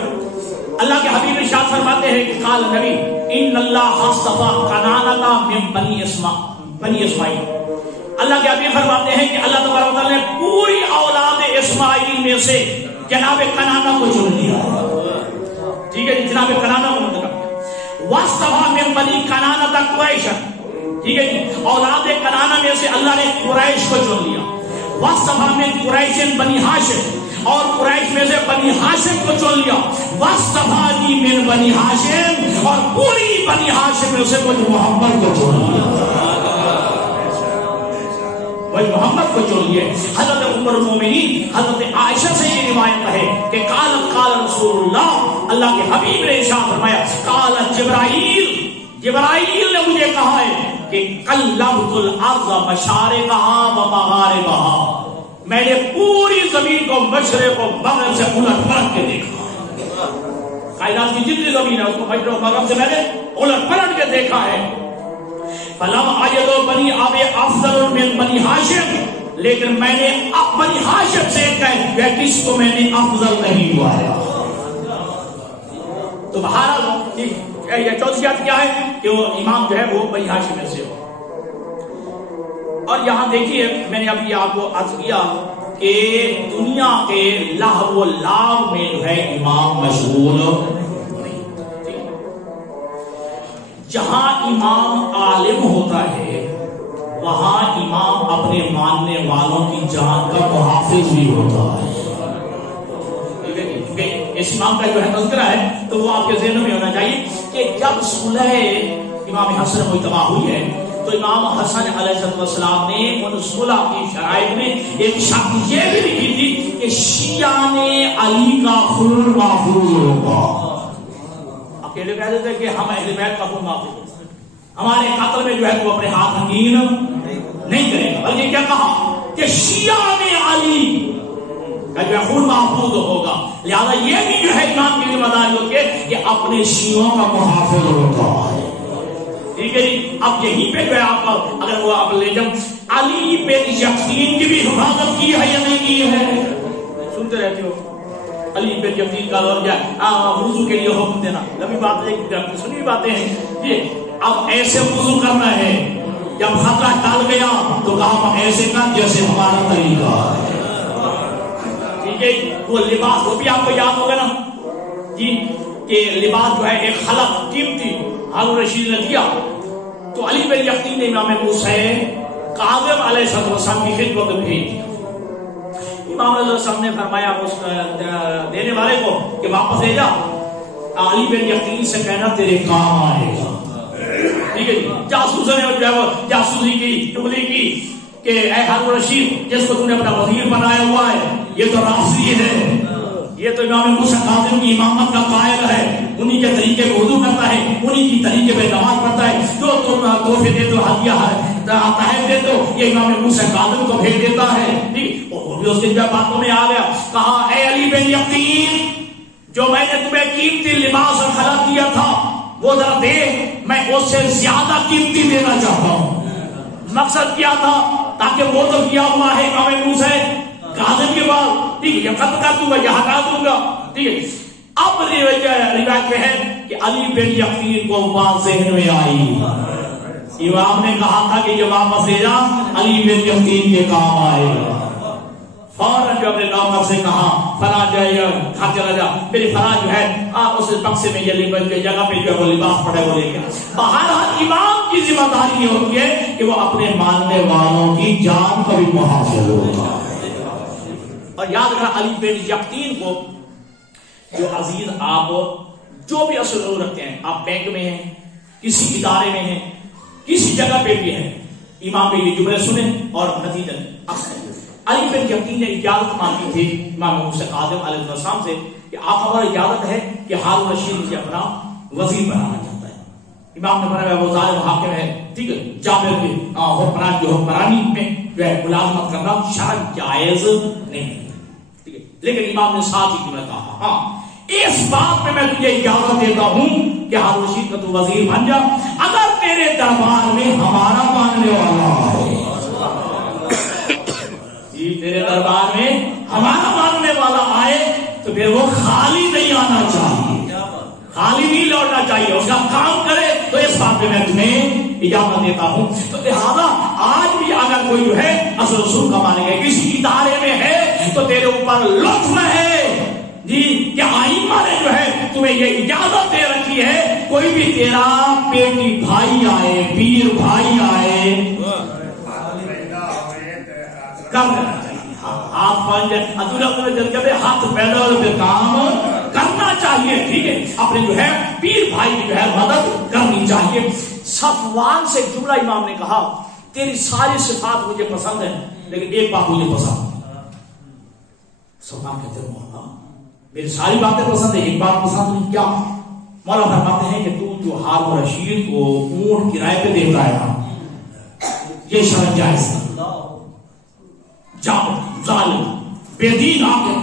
اللہ کے حبیب ارشاد فرماتے ہیں کہ قال نبی ان اللہ اصطفى کنانہ من بنی اسماعیل، اللہ کے حبیب فرماتے ہیں کہ اللہ تبارک و تعالیٰ نے پوری اولاد اسماعیل میں سے جناب کنانہ کو چن لیا، ٹھیک ہے، جناب کنانہ کو منتخب کیا۔ واصطفى من بنی کنانہ قریش، ٹھیک ہے جی، اولاد کنانہ میں سے اللہ نے قریش کو چن لیا۔ واصطفى من قریش بنی ہاشم، اور قریش میں سے بنی ہاشم کو چن لیا۔ واصطفانی من بنی ہاشم، اور پوری بنی ہاشم میں سے مجھ محمد کو چن لیا، وہی محمد کو چن لیے۔ حضرت ام المومنین حضرت عائشہ سے یہ روایت ہے کہ قال رسول اللہ، اللہ کے حبیب نے ارشاد فرمایا قال جبرائیل نے مجھے کہا ہے کہ قلبت الارض مشارقها و مغاربها، میں نے پوری زمین کو مشرق و مغرب سے الٹ پلٹ کے دیکھا، کائنات کی جتنی زمین ہے اس کو مشرق و مغرب سے میں نے الٹ پلٹ کے دیکھا ہے۔ فلم اجد بنی اب افضل من بنی ہاشم، لیکن میں نے بنی ہاشم سے کس کو میں نے افضل نہیں ہوا ہے۔ تو بہرحال یہ چوتھی بات کیا ہے کہ وہ امام جو ہے وہ بنی ہاشم میں سے ہو۔ اور یہاں دیکھیے میں نے ابھی آپ کو عرض کیا کہ دنیا کے لہو و لعب میں جو ہے امام مشغول نہیں، جہاں امام عالم ہوتا ہے وہاں امام اپنے ماننے والوں کی جان کا محافظ بھی ہوتا ہے۔ اس امام کا جو ہے تذکرہ ہے تو وہ آپ کے ذہن میں ہونا چاہیے کہ جب صلح امام حسن مجتمع ہوئی ہے تو امام حسن علیہ السلام نے ان صلح کی شرائط میں ایک شرط یہ بھی لکھی تھی کہ شیعہ علی کا خون محفوظ ہوگا. اکیلے کہہ دیتے کہ ہم اہل بیت کا خون محفوظ ہوگا, ہمارے قتل میں جو ہے تو اپنے ہاتھ رنگین نہیں کرے گا, بلکہ کیا کہا کہ شیعہ علی کا جو ہے خون محفوظ ہوگا. لہذا یہ بھی جو ہے امام کی ذمہ داری ہوتی ہے کہ اپنے شیعوں کا محافظ ہوتا ہے. ٹھیک ہے جی. اب یہیں پہ جو ہے آپ اگر وہ آپ لے جاؤ علی بن یقین کی بھی حفاظت کی ہے یا نہیں کی ہے؟ سنتے رہتے ہو علی بن یقین کا دور کیا وضو کے لیے حکم دینا, لمبی بات ہے, سنی باتیں ہیں یہ. اب ایسے وضو کرنا ہے, جب خطرہ ٹل گیا تو کہا ایسے کر جیسے ہمارا طریقہ ہے. ٹھیک ہے. وہ لباس وہ بھی آپ کو یاد ہوگا نا جی کہ لباس جو ہے ایک خلق قیمتی ہارون رشید نے دیا, تو علی بن یقین نے امام موسی کاظم علیہ السلام کی خدمت میں بھیج دیا. امام علیہ السلام نے فرمایا اس دینے والے کو کہ واپس لے جا, علی بن یقین سے کہنا تیرے کام آئے گا. ٹھیک ہے جی. جاسوس نے جو ہے جاسوسی کی چغلی کی کہ اے ہارون رشید جس کو تم نے اپنا وزیر بنایا ہوا ہے یہ تو رافضی ہے, یہ تو امام موسی کاظم کی امامت کا قائل ہے, انہی کے طریقے کو وضو کرتا ہے, انہی کی طریقے پہ نماز پڑھتا ہے, جو تم تحفے دے دو ہدیہ تحائف دے دو یہ امام موسی کاظم کو بھیج دیتا ہے. ٹھیک. اور بھی اس کے جب باتوں میں آ گیا, کہا اے علی بن یقین جو میں نے تمہیں قیمتی لباس اور خلق دیا تھا وہ ذرا دے, میں اس سے زیادہ قیمتی دینا چاہتا ہوں. مقصد کیا تھا تاکہ وہ تو کیا ہوا ہے امام موسی کاظم کے بعد, ٹھیک ہے, یہ ختم کر دوں گا, یہ ہٹا دوں گا. ٹھیک ہے. اب روایت ہے کہ علی بن یقین کو بات ذہن میں آئی, امام نے کہا تھا کہ یہ واپس لے جا, علی بن یقین کے کام آئے. فوراً جو اپنے نوکر سے کہا فلاں جو ہے گھر چلا جا, میری فلاں جو ہے اس بکسے میں یہ جگہ پہ جو ہے وہ لباس پڑے وہ لے کے. بہرحال امام کی ذمہ داری یہ ہوتی ہے کہ وہ اپنے ماننے والوں کی جان کا بھی محافظ ہوگا. اور یاد رکھنا علی بن یقین کو جو عزیز آپ جو بھی اصل ضرور رکھتے ہیں, آپ بینک میں ہیں, کسی ادارے میں ہیں, کسی جگہ پہ بھی ہیں, امام کے یہ جملے سنیں اور نتیجہ اکثر علی بن یقین نے اجازت مانگی تھی امام موسی کاظم علیہ السلام سے کہ آپ ہمارا اجازت ہے کہ ہارون رشید مجھے اپنا وزیر بنانا چاہتا ہے. امام نے فرمایا وہ ظالم حاکم ہے, ٹھیک ہے, جابر کے حکمران کی حکمرانی میں جو ہے ملازمت کرنا شرعاً جائز نہیں ہے. ٹھیک ہے. لیکن امام نے ساتھ ہی کیوں کہا ہاں اس بات میں تجھے اجازت دیتا ہوں کہ ہارون رشید کا تو وزیر بن جا اگر تیرے دربار میں ہمارا ماننے والا ہے. تیرے دربار میں ہمارا ماننے والا آئے تو پھر وہ خالی نہیں آنا چاہیے, خالی نہیں لوٹنا چاہیے, اس کا کام کرے. تو اس بات میں تمہیں اجازت دیتا ہوں. تو لہٰذا آج بھی اگر کوئی جو ہے اصل رسول کا مانے گا کسی ادارے میں ہے تو تیرے اوپر لطف ہے جی کہ آئمہ نے جو ہے تمہیں یہ اجازت دے رکھی ہے, کوئی بھی تیرا بیٹی بھائی آئے, پیر بھائی آئے, ہاتھ پیدا کام کرنا چاہیے. ٹھیک ہے. اپنے جو ہے پیر بھائی کی جو ہے مدد کرنی چاہیے. صفوان سے جملہ امام نے کہا تیری ساری صفات مجھے پسند ہے لیکن ایک بات مجھے پسند. صفوان کہتے ہیں مولا میری ساری باتیں پسند ہے, ایک بات پسند نہیں. کیا؟ مولا فرماتے ہیں کہ تو جو ہارون رشید کو اونٹ کرائے پہ دیتا ہے یہ شرط جائز ہے. ظالم بے دین آگے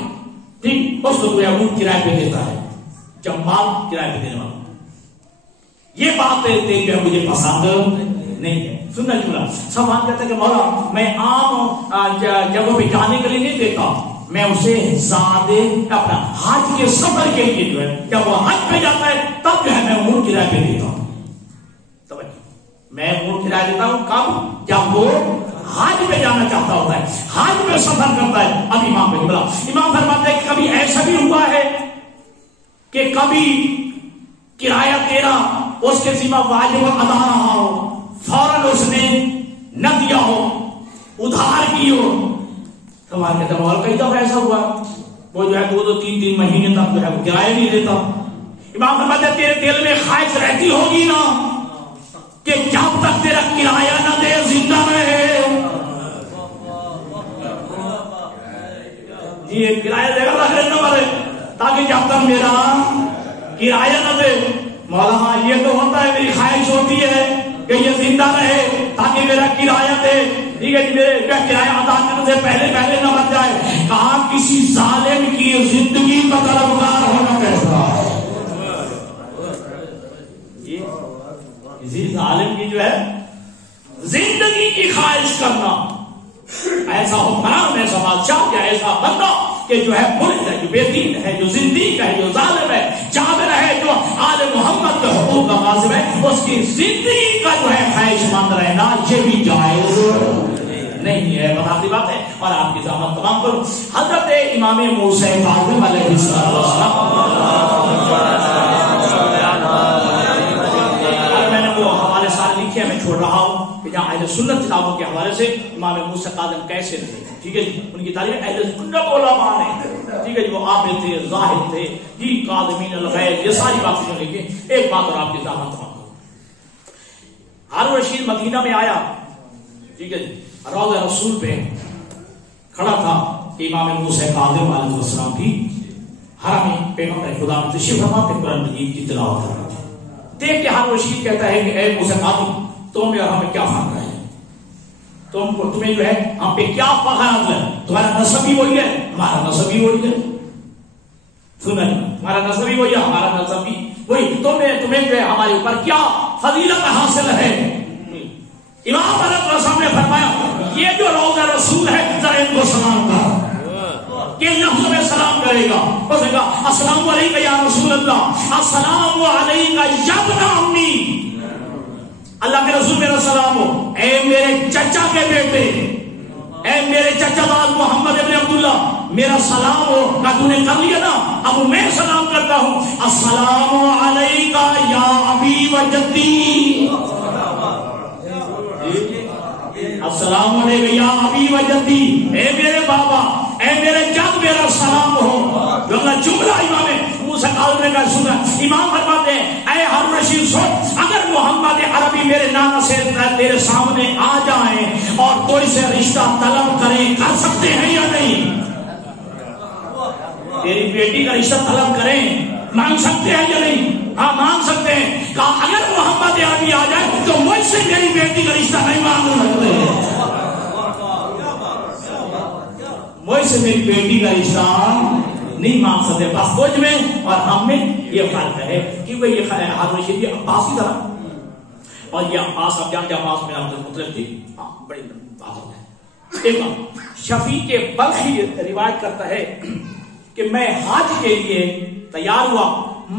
ٹھیک اس کو تو اونٹ کرائے پہ دیتا ہے, جمال کرائے پہ دینے والا, یہ بات جو ہے مجھے پسند نہیں ہے. سننا جملہ صفوان کہتا ہے کہ مولا میں عام جگہوں پہ جانے کے لیے نہیں دیتا, میں اسے زیادہ اپنا حج کے سفر کے لیے جو ہے جب وہ حج پہ جاتا ہے تب جو ہے میں اونٹ کرائے پہ دیتا ہوں. میں اونٹ کرائے دیتا ہوں کب؟ جب وہ حج پہ جانا چاہتا ہوتا ہے, حج پہ سفر کرتا ہے. اب امام پہ جملہ امام فرماتے ہیں کہ کبھی ایسا بھی ہوا ہے کہ کبھی کرایہ تیرا اس کے ذمہ واجب ادا رہا ہو, فوراً اس نے نہ دیا ہو, ادھار کی ہو. سوال کہتا ہے اور کئی دفعہ ایسا ہوا وہ جو ہے 2-3 مہینے تک جو ہے وہ کرایہ نہیں دیتا. امام فرماتے ہیں تیرے دل میں خواہش رہتی ہوگی نا کہ جب تک تیرا کرایہ نہ دے زندہ رہے. یہ کرایہ دے گا رکھ لینے والے تاکہ جب تک میرا کرایہ نہ دے. مولانا یہ تو ہوتا ہے میری خواہش ہوتی ہے کہ یہ زندہ رہے تاکہ میرا کرایہ دے. ٹھیک ہے جی میرے کرایہ ادا کرنے سے پہلے نہ مر جائے. کہا کسی ظالم کی زندگی کا طلبگار ہونا کیسا ہے. کسی ظالم کی جو ہے زندگی کی خواہش کرنا. ایسا حکمران ایسا بادشاہ یا ایسا بندہ کہ جو ہے ملک ہے جو بے دین ہے جو زندگی ہے جو ظالم ہے جابر ہے جو آل محمد کے حقوق کا غاصب ہے اس کی زندگی کا جو ہے خواہش مند رہنا یہ بھی جائز نہیں ہے. بتاتی بات ہے. اور آپ کی زحمت تمام کرو. حضرت امام موسیٰ کاظم علیہ السلام میں نے وہ حوالے سارے لکھے میں چھوڑ رہا ہوں کہ جہاں اہل سنت کتابوں کے حوالے سے امام موسیٰ کاظم کیسے رہے. ٹھیک ہے جی ان کی تعلیم اہل سنت علماء نے. ٹھیک ہے جی وہ عابد تھے زاہد تھے جی قادمین الغیب یہ ساری باتیں جو لکھی. ایک بات اور آپ کی زحمت تمام کرو. ہارون رشید مدینہ میں آیا. ٹھیک ہے جی روضہ رسول پہ کھڑا تھا امام موسیٰ کاظم علیہ السلام کی حرم پیغمبر خدا نے تشریف فرما کے قرآن مجید کی تلاوت کر رہا تھا. دیکھ کے ہارون رشید کہتا ہے کہ اے موسیٰ کاظم تم اور ہمیں کیا فرق ہے. تمہیں جو ہے ہم پہ کیا فخر ہے. تمہارا نسب بھی وہی ہے ہمارا نسب بھی وہی ہے. سنا تمہارا نسب بھی وہی ہے ہمارا نسب بھی وہی. تمہیں جو ہے ہمارے اوپر کیا فضیلت حاصل ہے. امام علیہ السلام نے فرمایا یہ جو روضہ رسول ہے ذرا ان کو سلام کر. کہ لفظ میں سلام کرے گا. اس نے کہا السلام علیکم یا رسول اللہ. السلام علیکم یا ابن امی. اللہ کے رسول میرا سلام ہو اے میرے چچا کے بیٹے اے میرے چچا داد محمد ابن عبداللہ میرا سلام ہو. کہا تو نے کر لیا نا اب میں سلام کرتا ہوں. السلام علیکم یا ابی و جدی. السلام علیکم یا ابی و جدی اے میرے بابا اے میرے جد میرا سلام ہو. جملہ امام موسیٰ کاظم نے کہا سنا. امام فرماتے ہیں اے ہارون رشید سن اگر محمد عربی میرے نانا سے تیرے سامنے آ جائیں اور کوئی سے رشتہ طلب کریں کر سکتے ہیں یا نہیں. تیری بیٹی کا رشتہ طلب کریں مانگ سکتے ہیں یا نہیں. ہاں مانگ سکتے ہیں. کہا اگر محمد عربی آ جائے تو مجھ سے میری بیٹی کا رشتہ نہیں مانگ سکتے. مجھ سے میری بیٹی کا رشتہ نہیں مانگ سکتے. بس کچھ میں اور ہم میں یہ فرق ہے کیونکہ یہ ہارون رشید عباسی تھا اور یہ عباس اب جان عباس میں مطلب تھی. بڑی بات ہے. ایک شفیع بلخی روایت کرتا ہے کہ میں حج کے لیے تیار ہوا.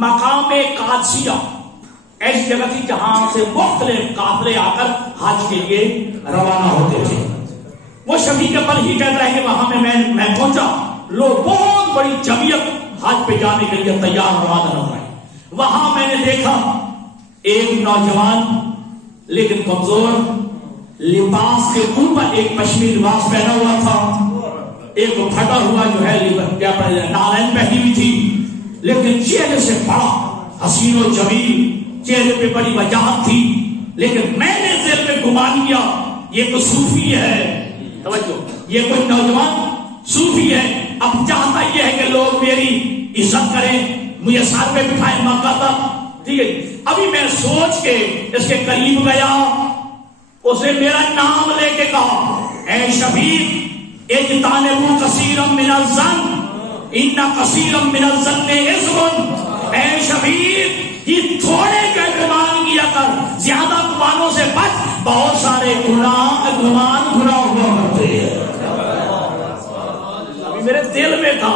مقام قادسیہ ایسی جگہ تھی جہاں سے مختلف قافلے آ کر حج کے لیے روانہ ہوتے تھے. وہ شفیع بلخی کہتا ہے کہ وہاں میں پہنچا. لوگ بہت بڑی جمعیت حج پہ جانے کے لیے تیار روانہ ہو رہے. وہاں میں نے دیکھا ایک نوجوان لیکن کمزور لباس کے اوپر ایک پشمی لباس پہنا ہوا تھا. ایک پھٹا ہوا جو ہے کیا نالین پہنی ہوئی تھی لیکن چہرے سے بڑا حسین و جمیل. چہرے پہ بڑی وجاہت تھی لیکن میں نے ذہن میں گمان کیا یہ تو صوفی ہے. توجہ یہ کوئی نوجوان صوفی ہے. اب چاہتا یہ ہے کہ لوگ میری عزت کریں مجھے ساتھ پہ بٹھائیں مکہ تک. ٹھیک ہے ابھی میں سوچ کے اس کے قریب گیا. اسے میرا نام لے کے کہا اے شفیع اجتنبوا کثیرا من الظن ان کثیرا من الظن اثم. اے شفیع یہ تھوڑے کا گمان کیا کر زیادہ گمانوں سے بچ. بہت سارے گمان گناہ ہوا کرتے ہیں. ابھی میرے دل میں تھا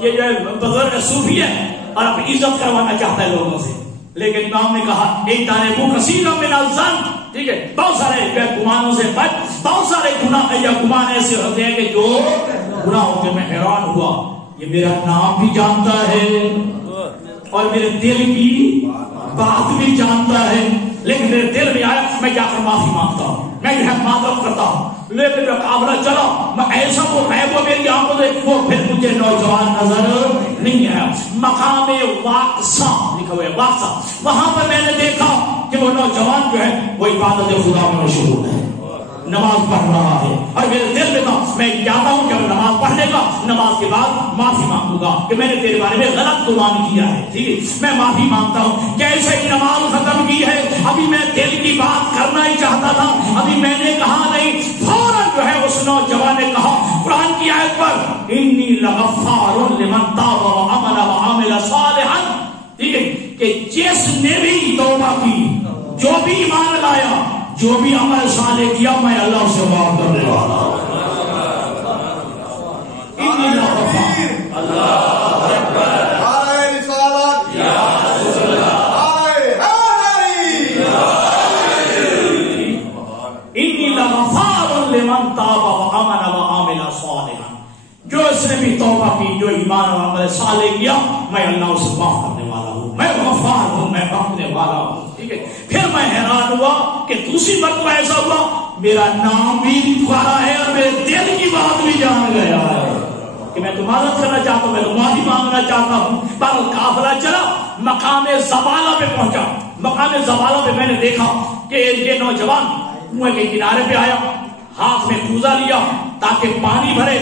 یہ جو ہے بزرگ صوفی ہے اور اب عزت کروانا چاہتا ہے لوگوں سے لیکن امام نے کہا اجتنبوا کثیرا من الظن. ٹھیک ہے بہت سارے گمانوں سے بچ. بہت سارے گناہ یا گمان ایسے ہوتے ہیں کہ جو گناہ ہوتے. میں حیران ہوا یہ میرا نام بھی جانتا ہے اور میرے دل کی بات بھی جانتا ہے لیکن میرے دل میں آیا میں جا کر معافی مانگتا ہوں میں جو ہے معذرت کرتا ہوں. لیکن جب قابلہ چلا میں ایسا وہ غیب وہ میری آنکھوں سے وہ پھر مجھے نوجوان نظر نہیں آیا. مقام واقصہ لکھا ہوا ہے واقصہ. وہاں پر میں نے دیکھا کہ وہ نوجوان جو ہے وہ عبادت خدا میں مشغول ہے، نماز پڑھ رہا ہے، اور میرے دل میں تھا میں چاہتا ہوں کہ میں نماز پڑھنے کا نماز کے بعد معافی مانگوں گا کہ میں نے تیرے بارے میں غلط گمان کیا ہے، ٹھیک ہے، میں معافی مانگتا ہوں۔ جیسے ہی نماز ختم کی ہے، ابھی میں دل کی بات کرنا ہی چاہتا تھا، ابھی میں نے کہا نہیں، فوراً جو ہے اس نوجوان نے کہا قرآن کی آیت پر انی لغفار لمن تاب وآمن وعمل صالحا، ٹھیک ہے، کہ جس نے بھی توبہ کی، جو بھی ایمان لایا، جو بھی عمل صالح کیا، میں اللہ سے معاف کرنے والا ہوں۔ انی لغفار، اللہ اکبر، نعرہ رسالت، یا رسول اللہ، انی لغفار لمن تاب وآمن وعمل صالحا، جو اس نے بھی توبہ کی، جو ایمان اور عمل صالح کیا، میں اللہ اسے معاف کرنے والا ہوں، میں غفار ہوں، میں بخشنے والا ہوں، ٹھیک ہے۔ پھر میں حیران ہوا کہ دوسری مرتبہ ایسا ہوا میرا نام بھی پکارا ہے اور میرے دل کی بات بھی جان گیا ہے کہ میں تو معذرت کرنا چاہتا ہوں، میں تو معافی مانگنا چاہتا ہوں۔ پر قافلہ چلا، مقام زبالہ پہ پہنچا، مقام زبالہ پہ میں نے دیکھا کہ یہ نوجوان کنویں کے کنارے پہ آیا، ہاتھ میں کوزہ لیا تاکہ پانی بھرے،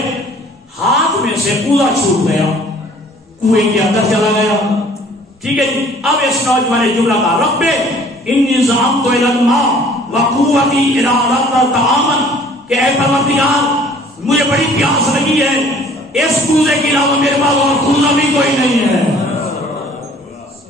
ہاتھ میں سے کوزہ چھوٹ گیا، کنویں کے اندر چلا گیا، ٹھیک ہے جی۔ اب اس نوجوان نے جملہ کہا رب انی زعمت الی الماء وقوتی الی الطعام، کہ اے پروردگار مجھے بڑی پیاس لگی ہے، اس کوزے کے علاوہ میرے پاس اور کوزہ بھی کوئی نہیں ہے،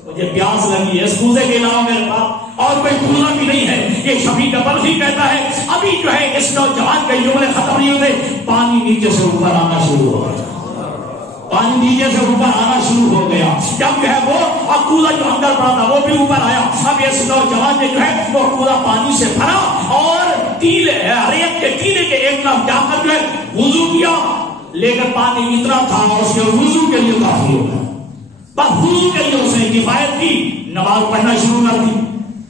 مجھے پیاس لگی ہے، اس کوزے کے علاوہ میرے پاس اور کوئی کوزہ بھی نہیں ہے۔ یہ شفیق بلخی کہتا ہے ابھی جو ہے اس نوجوان کے جملے ختم نہیں ہوتے، پانی نیچے سے اوپر آنا شروع ہو گیا، پانی نیچے سے اوپر آنا شروع ہو گیا، جب جو ہے وہ کوزہ جو اندر پڑا تھا وہ بھی اوپر آیا۔ اب اس نوجوان نے جو ہے وہ کوزہ پانی سے بھرا اور ریت کے ٹیلے کے ایک طرف جا کر جو ہے وضو کیا، لیکن پانی اتنا تھا اس کے وضو کے لیے کافی ہو گیا، بس وضو کے لیے اس نے کفایت کی، نماز پڑھنا شروع کر دی۔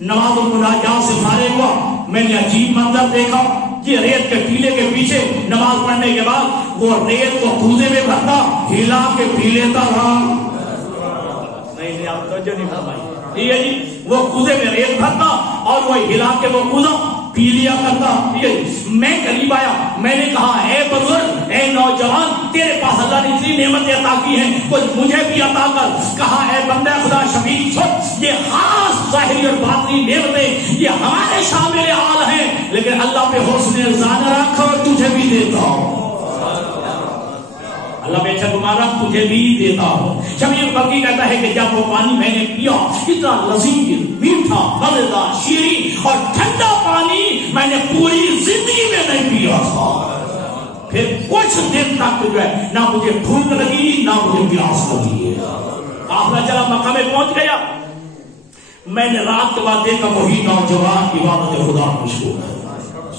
نماز و مناجات سے فارغ ہوا، میں نے عجیب منظر دیکھا کہ ریت کے ٹیلے کے پیچھے نماز پڑھنے کے بعد وہ ریت کو کوزے میں بھرتا، ہلا کے پی لیتا رہا، نہیں آپ توجہ نہیں فرمائی، ٹھیک ہے جی، وہ کوزے میں ریت بھرتا اور وہ ہلا کے وہ کوزہ پی لیا کرتا، ٹھیک ہے۔ میں قریب آیا، میں نے کہا اے بزرگ، اے نوجوان، تیرے پاس اللہ نے اتنی نعمتیں عطا کی ہیں، کچھ مجھے بھی عطا کر۔ کہا اے بندہ خدا شفیق چھوڑ، یہ خاص ظاہری اور باطنی نعمتیں یہ ہمارے شامل حال ہیں، لیکن اللہ پہ حسن ظن رکھ اور تجھے بھی دیتا ہوں، اللہ بے شک تمہارا تجھے بھی دیتا ہوں۔ شفیق بلخی کہتا ہے کہ جب وہ پانی میں نے پیا، اتنا لذیذ، میٹھا، مزیدار، شیریں اور ٹھنڈا پانی میں نے پوری زندگی میں نہیں پیا تھا۔ پھر کچھ دن تک جو ہے نہ مجھے بھوک لگی نہ مجھے پیاس لگی ہے۔ قافلہ چلا، مکہ میں پہنچ گیا، میں نے رات کے بعد دیکھا وہی نوجوان عبادت خدا میں مشغول ہے،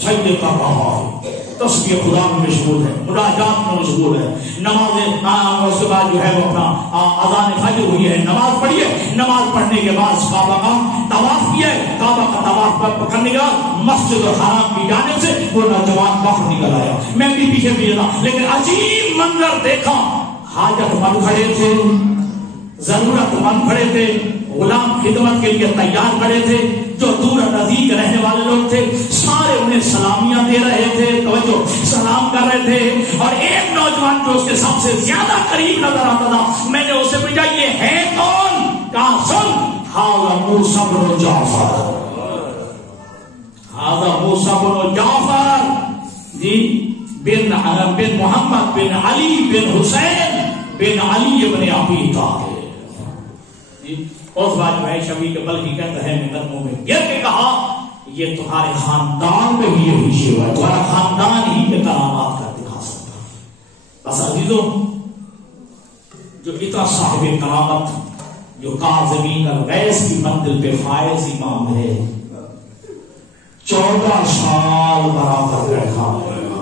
سجدے کر رہا ہے، تسبیح خدا میں مشغول ہے، مناجات میں مشغول ہے، نماز اس کے بعد جو ہے وہ اپنا اذان فجر ہوئی ہے، نماز پڑھی ہے، نماز پڑھنے کے بعد کعبہ کا طواف کیا ہے، کعبہ کا طواف کرنے کے بعد مسجد الحرام کی جانب سے وہ نوجوان باہر نکل آیا، میں بھی پیچھے تھا، لیکن عجیب منظر دیکھا، حاجت مند کھڑے تھے، ضرورت مند کھڑے تھے، غلام خدمت کے لیے تیار کھڑے تھے، جو دور نزدیک رہنے والے لوگ تھے سارے انہیں سلامیاں دے رہے تھے، توجہ سلام کر رہے تھے، اور ایک نوجوان جو اس کے سب سے زیادہ قریب نظر آتا تھا، میں نے اسے پوچھا یہ ہے کون؟ کہا سن، ھذا موسیٰ بن جعفر، ھذا موسیٰ بن جعفر جی بن محمد بن علی بن حسین بن علی بن ابی طالب۔ اس بات جو ہے شفیق بلخی کہتا ہے میں قدموں میں گر کے کہا یہ تمہارے خاندان میں بھی یہی شیوا ہے، تمہارا خاندان ہی یہ کرامات کر دکھا سکتا ہے۔ بس عزیزوں، جو اتنا صاحب کرامت، جو کاظمین الغیظ کی منزل پہ فائز امام ہے، 14 سال برابر قید خانے میں رہا،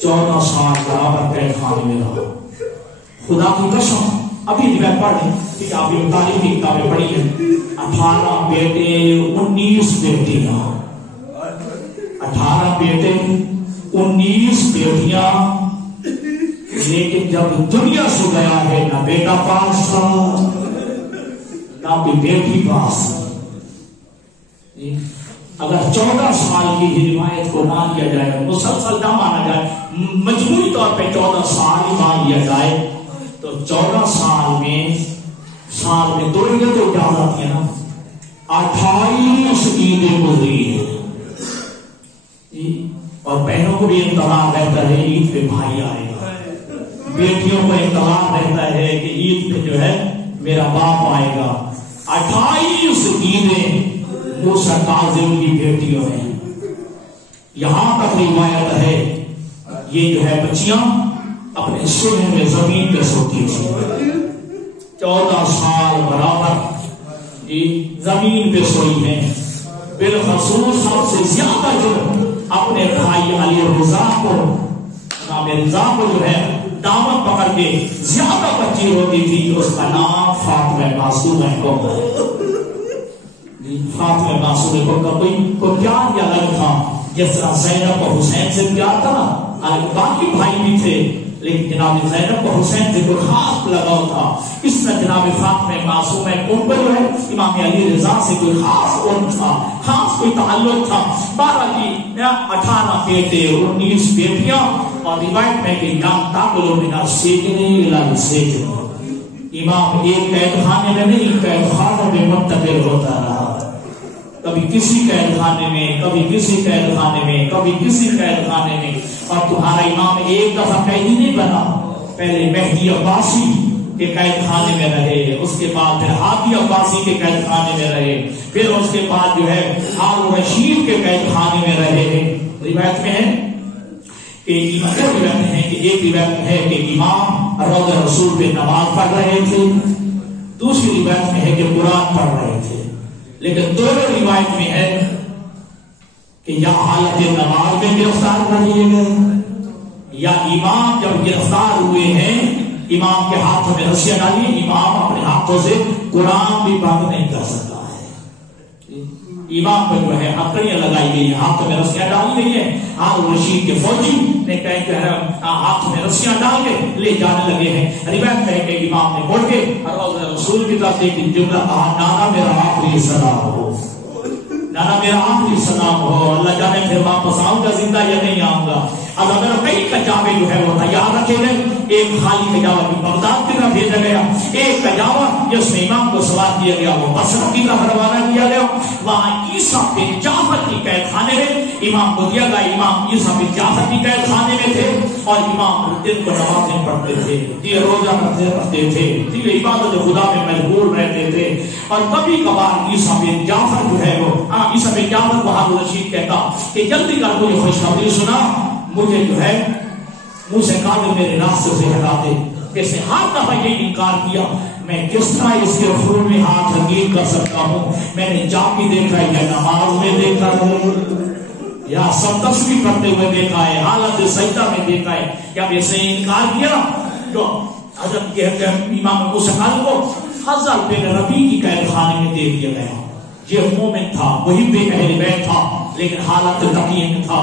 14 سال برابر قید خانے میں رہا، خدا کی قسم۔ ابھی روایت پڑھ لیں، ٹھیک ہے، آپ یہ تعلیم کی کتابیں پڑھی ہیں، 18 بیٹے 19 بیٹیاں، 18 بیٹے 19 بیٹیاں، لیکن جب دنیا سے گیا ہے نہ بیٹا پاس تھا نہ کوئی بیٹی پاس، اگر 14 سال کی ہی روایت کو مان لیا جائے، مسلسل نہ مانا جائے، مجموعی طور پہ 14 سال ہی مان لیا جائے، تو 14 سال میں دو عیدیں تو اجازت ہے نا، 28 عیدیں گزری ہیں، اور بہنوں کو بھی انتظار رہتا ہے عید پہ بھائی آئے گا، بیٹیوں کو انتظار رہتا ہے کہ عید پہ جو ہے میرا باپ آئے گا۔ 28 عیدیں موسیٰ کاظم کی بیٹیوں ہیں۔ یہاں تک روایت ہے یہ جو ہے بچیاں اپنے سنے میں زمین پہ سوتی تھی، 14 سال برابر زمین پہ سوئی ہیں۔ بالخصوص سب سے زیادہ جو اپنے بھائی علی رضا کو، نام رضا کو جو ہے دامن پکڑ کے زیادہ بچی ہوتی تھی، اس کا نام فاطمہ معصومہ کو، فاطمہ معصومہ کو پیار یا الگ تھا، جس طرح زینب کو حسین سے پیار تھا نا، باقی بھائی بھی تھے لیکن جناب زینب کو حسین سے کوئی خاص لگاؤ تھا، اس طرح جناب فاطمہ معصومہ ان پر جو ہے امام علی رضا سے کوئی خاص ان تھا، خاص کوئی تعلق تھا۔ 12 کی 18 بیٹے 19 بیٹیاں، اور روایت میں کہ نام تاکلو من السجن الی السجن، امام ایک قید خانے میں نہیں قید خانے میں منتقل ہوتا رہا، کبھی کسی قید خانے میں، کبھی کسی قید خانے میں، کبھی کسی قید خانے میں، اور تمہارا امام ایک دفعہ قیدی نہیں بنا، پہلے مہدی عباسی کے قید خانے میں رہے، اس کے بعد پھر ہادی عباسی کے قید خانے میں رہے، پھر اس کے بعد جو ہے ہارون رشید کے قید خانے میں رہے۔ روایت میں ہے کہ ایک روایت ہے کہ امام روضہ رسول پہ نماز پڑھ رہے تھے، دوسری روایت میں ہے کہ قرآن پڑھ رہے تھے، لیکن دونوں روایت میں ہے کہ یا حالت نماز میں گرفتار کر لیے گئے، یا امام جب گرفتار ہوئے ہیں امام کے ہاتھوں میں رسیاں ڈالی، امام اپنے ہاتھوں سے قرآن بھی بند نہیں کر سکتا ہے، امام پر جو ہے ہتھیلیاں لگائی گئی ہیں، ہاتھوں میں رسیاں ڈالی گئی ہیں، ہارون رشید کے فوجی نے کہیں کہ ہاتھ میں رسیاں ڈال کے لے جانے لگے ہیں۔ روایت ہے کہ امام نے مڑ کے روضہ رسول کی طرف سے ایک جملہ کہا، نانا میرا آخری سلام ہو، نانا میرا آخری سلام ہو، اللہ جانے پھر واپس آؤں گا زندہ یا نہیں آؤں گا۔ اب اگر کئی کجاوے جو ہے وہ تیار رکھے گئے، ایک خالی کجاوہ بھی بغداد کی طرف بھیجا گیا، ایک کجاوہ جس میں امام کو سوار کیا گیا وہ بصرہ کی طرف روانہ کیا گیا، وہاں عیسیٰ بن جعفر کی قید خانے میں امام کو دیا گیا، امام عیسیٰ بن جعفر کی قید خانے میں تھے، اور امام دن کو نمازیں پڑھتے تھے، یہ روزہ رکھتے تھے، یہ عبادت خدا میں مشغول رہتے تھے، اور کبھی کبھار عیسیٰ بن جعفر جو ہے وہ عیسیٰ بن جعفر کو ہارون رشید کہتا کہ جلدی کر مجھے خوشخبری سنا، مجھے جو ہے موسیٰ کاظم میرے راستے سے ہٹا دے۔ اس نے ہر دفعہ یہ انکار کیا، میں کس طرح اس کے خون میں ہاتھ رنگین کر سکتا ہوں، میں نے جاگ بھی دیکھا ہے، یا نماز میں دیکھا ہے، یا سب تسبیح کرتے ہوئے دیکھا ہے، حالت سجدہ میں دیکھا ہے، جب اس نے انکار کیا تو حضرت امام موسیٰ کاظم کو حضرت بن ربیع کی قید خانے میں دے دیا گیا۔ یہ مومن تھا، وہی بے اہل بیت تھا، لیکن حالت تقی میں تھا،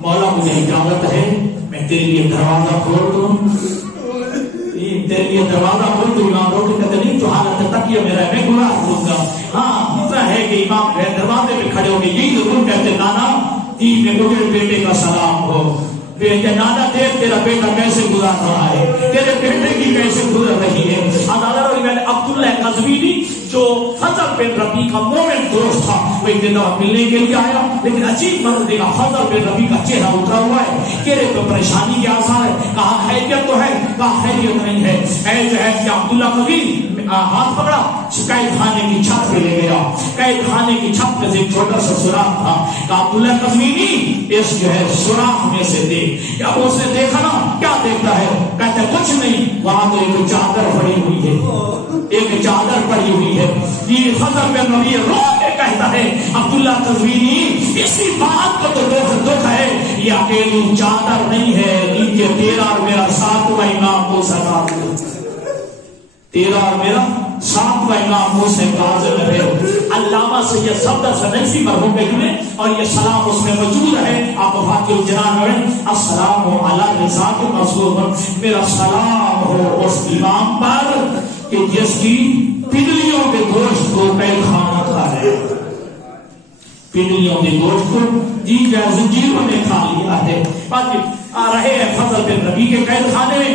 مولا مجھے اجازت ہے میں تیرے لیے دروازہ کھول دوں، تیرے لیے دروازہ کھول دوں۔ امام روکے کہتے نہیں، تو حالت تقی میں رہے میں گناہ کروں گا۔ ہاں اتنا ہے کہ امام دروازے پہ کھڑے ہو کے یہی ضرور کہتے، نانا عید میں مجھے بیٹے کا سلام ہو، نانا دیکھ تیرا بیٹا کیسے گزار رہا ہے، تیرے بیٹے کی کیسے گزر رہی ہے۔ عبداللہ قزوینی جو فضل بن ربیع کا مومن دوست تھا، وہ ایک دن ملنے کے لیے آیا، لیکن عجیب منظر دیکھا، فضل بن ربیع کا چہرہ اترا ہوا ہے، چہرے پہ پریشانی کے آثار ہے، کہا خیریت تو ہے، کہا خیریت نہیں ہے، ایسے ہے کہ عبداللہ قزوینی ہاتھ پکڑا، قید خانے کی چھت پہ لے گیا، قید خانے کی چھت پہ سے ایک چھوٹا سا سوراخ تھا، کہا عبداللہ قزوینی اس جو ہے سوراخ میں سے دیکھ۔ جب اس نے دیکھا نا، کیا دیکھتا ہے؟ کہتا کچھ نہیں، وہاں تو ایک چادر پڑی ہوئی ہے، ایک چادر پڑی ہوئی ہے۔ یہ فضل بن ربیع رو کے کہتا ہے، عبداللہ قزوینی اسی بات کو تو دکھ ہے، یہ اکیلی چادر نہیں ہے، ان کے تیرا اور میرا ساتواں امام موسیٰ کاظم، تیرا اور میرا ساتواں امام موسیٰ کاظم ہے۔ علامہ سید صفدر سنیسی مرحوم کے جنہیں، اور یہ سلام اس میں موجود ہے، آپ وفاقی الجنان میں السلام علی رضاق مصروف، میرا سلام ہو اس امام پر کہ جس کی پنڈلیوں کے گوشت کو قید خانہ کھا رہے ہیں، پنڈلیوں کے گوشت کو جی زنجیروں نے کھا لیا ہے، آ رہے ہیں فضل بن ربیع کے قید خانے میں.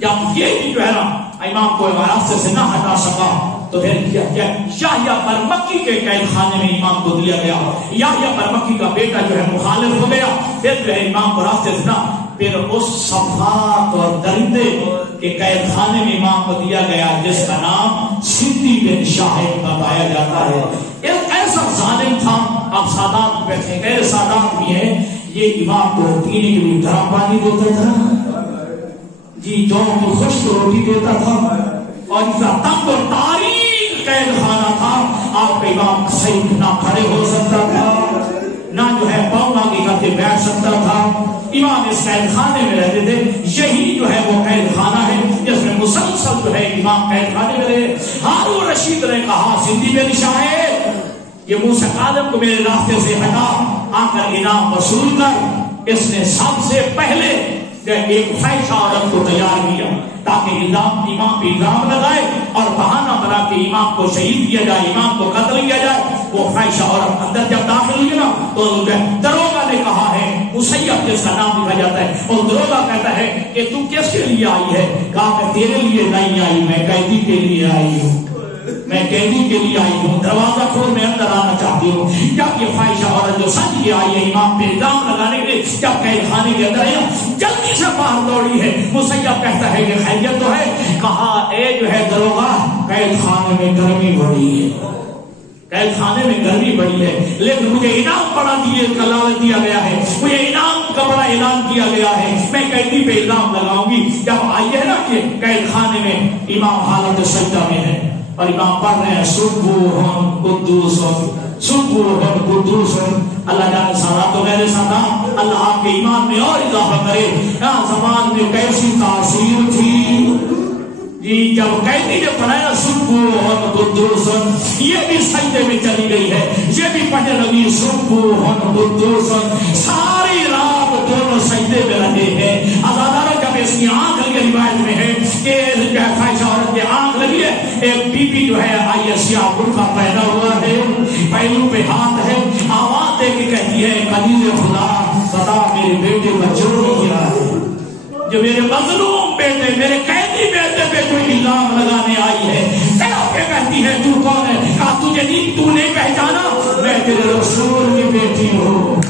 جب یہ بھی جو ہے نا امام کو راستے سے نہ ہٹا سکا تو پھر کیا یحییٰ برمکی کے قید خانے میں امام کو دیا گیا. یحییٰ برمکی کا بیٹا جو ہے مخالف ہو گیا، پھر جو ہے امام کو راستے سے نہ، پھر اس صفات اور درندے کے قید خانے میں امام کو دیا گیا جس کا نام سندی بن شاہد بتایا جاتا ہے. ایک ایسا ظالم تھا. اب سادات بیٹھے غیر سادات بھی ہیں، یہ امام کو پینے کے لیے گرم پانی دیتا تھا جی، جو خشک روٹی دیتا تھا، اور اس کا تنگ اور تاریخ قید خانہ تھا. آپ کا امام صحیح نہ کھڑے ہو سکتا تھا، نہ جو ہے پاؤں آگے کر کے بیٹھ سکتا تھا. امام اس قید خانے میں رہتے تھے. یہی جو ہے وہ قید خانہ ہے جس میں مسلسل جو ہے امام قید خانے میں رہے. ہارون رشید نے کہا سندی بن شاہد، یہ موسیٰ کاظم کو میرے راستے سے ہٹا، آ کر انعام وصول کر. اس نے سب سے پہلے ایک فحشہ عورت کو تیار کیا تاکہ امام پہ الزام لگائے اور بہانہ بنا کے امام کو شہید کیا جائے، امام کو قتل کیا جائے. وہ فحشہ عورت اندر جب داخل ہوئی نا تو دروگا نے کہا ہے، مسیب جس کا نام لکھا جاتا ہے، اور دروگا کہتا ہے کہ تم کس کے لیے آئی ہے؟ کہا میں تیرے لیے نہیں آئی، میں قیدی کے لیے آئی ہوں، میں قیدی کے لیے آئی ہوں، دروازہ کھول میں اندر آنا چاہتی ہوں. جب یہ فحشہ عورت جو سج کے آئی ہے امام پہ الزام لگانے کے لیے، جب قید خانے کے اندر آئی جلدی سے باہر دوڑی ہے. مسیب کہتا ہے کہ خیریت تو ہے؟ کہا اے جو ہے دروگا، قید خانے میں گرمی بڑی ہے، قید خانے میں گرمی بڑی ہے، لیکن مجھے انعام بڑا دیا گیا ہے، مجھے انعام کا بڑا اعلان کیا گیا ہے، میں قیدی پہ الزام لگاؤں گی. جب آئی ہے نا کہ قید خانے میں امام حالت سجدہ میں ہے اور امام پڑھ رہے ہیں سبوحن قدوسن سبوحن قدوسن. اللہ جانے صلات و غیر صدا، اللہ آپ کے ایمان میں اور اضافہ کرے. زمان میں کیسی تاثیر تھی جی، جب قیدی نے پڑھایا سبوحن قدوسن، یہ بھی سجدے میں چلی گئی ہے، یہ بھی پڑھنے لگی سبوحن قدوسن. ساری رات دونوں سجدے میں رہے ہیں. عزادارہ جب اس کی آنکھ لگی، روایت میں ہے کہ فحشہ عورت کی آنکھ لگی ہے، ایک بی بی جو ہے آئی سیاہ برقع پہنا ہوا ہے، پہلو پہ ہاتھ ہے، آواز دے کے کہتی ہے قدیر خدا بتا میرے بیٹے کا جرم کیا ہے، جو میرے مظلوم بیٹے، میرے قیدی بیٹے پہ کوئی الزام لگانے آئی ہے. کہتی ہے تو کون ہے؟ کہا تجھے نہیں، تو نہیں پہچانا، میں تیرے رسول کی بیٹی ہوں.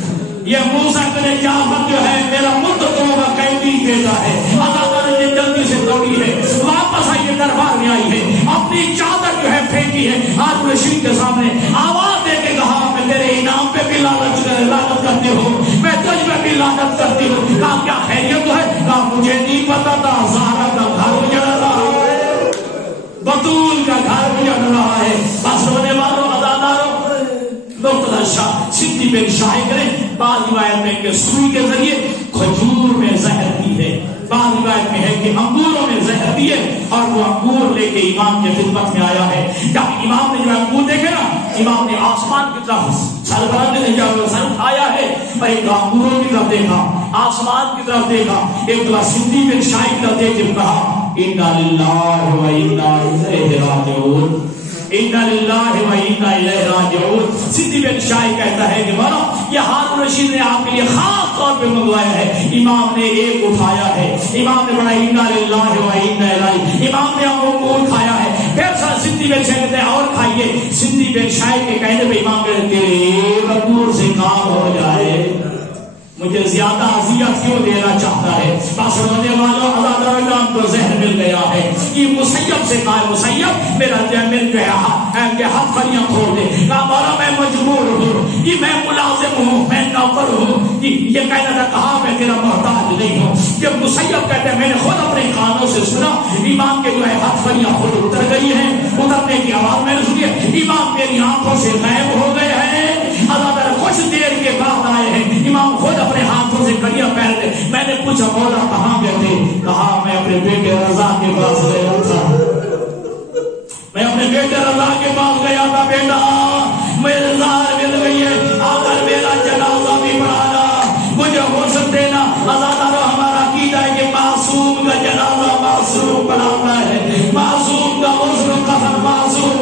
یہ موسیٰ بن جعفر جو ہے میرا مدتوں کا قیدی بیٹا ہے. عدالت نے جلدی سے دوڑی ہے، واپس آئی ہے، دربار میں آئی ہے، اپنی چادر جو ہے پھینکی ہے ہارون رشید کے سامنے، آواز دے کے کہا میں تیرے انعام پہ بھی لعنت کرتی ہوں، میں تجھ پہ بھی لعنت کرتی ہوں. کہا کیا خیریت تو ہے؟ کہا مجھے نہیں پتا تھا زہرا کا گھر اجڑ رہا ہے، بطول کا گھر اجڑ رہا ہے. بس رونے والوں، عزاداروں، نقطہ شاہ سندی بن شاہد نے بعض روایت میں کہ سوئی کے ذریعے کھجور میں زہر دی ہے، بعض روایت میں ہے کہ انگوروں میں زہر دیے اور وہ انگور لے کے امام کی خدمت میں آیا ہے. جب امام نے جو انگور دیکھے نا، امام نے آسمان کی طرف سر بلند سر اٹھایا ہے اور ایک انگوروں کی طرف دیکھا، آسمان کی طرف دیکھا، ایک دفعہ سندی بن شاہد کی طرف دیکھ کے کہا انا للہ و انا الیہ راجعون، انا للہ و انا الیہ راجعون. سندی بن شاہد کہتا ہے کہ مولا یہ ہارون رشید نے آپ کے لیے خاص طور پہ منگوایا ہے. امام نے ایک اٹھایا ہے، امام نے بڑا انا للہ و انا الیہ، امام نے انگور کھایا ہے. پھر سندی بن شاہد کہتے ہیں اور کھائیے. سندی بن شاہد کے کہنے پہ امام کہتے ہیں ایک انگور سے کام ہو جائے، مجھے زیادہ اذیت کیوں دینا چاہتا ہے؟ بس رونے والوں، اللہ تعالیٰ کو زہر مل گیا ہے. یہ مسیب سے کہا مسیب میرا جامل جو ہے ہاتھ پھڑیاں کھول دے. کہا مولا میں مجبور ہوں، یہ میں ملازم ہوں، میں نوکر ہوں، یہ کہنا تھا کہا میں تیرا محتاج نہیں ہوں. جب مسیب کہتے ہیں میں نے خود اپنے کانوں سے سنا، امام کے جو ہے ہاتھ پھڑیاں خود اتر گئی ہیں، اترنے کی آواز میں نے سنی ہے، امام میری آنکھوں سے غائب ہو گئے ہیں. اللہ تعالیٰ کچھ دیر کے بعد آئے ہیں، امام خود اپنے ہاتھوں سے کڑیاں پہن لے. میں نے پوچھا مولا کہاں گئے تھے؟ کہا میں اپنے بیٹے رضا کے پاس گیا تھا، میں اپنے بیٹے رضا کے پاس گیا تھا. بیٹا میرے زہر مل گئی ہے، آ کر میرا جنازہ بھی پڑھانا، مجھے غسل دینا. عزادارو ہمارا عقیدہ ہے کہ معصوم کا جنازہ معصوم پڑھاتا ہے، معصوم کا غسل کفن معصوم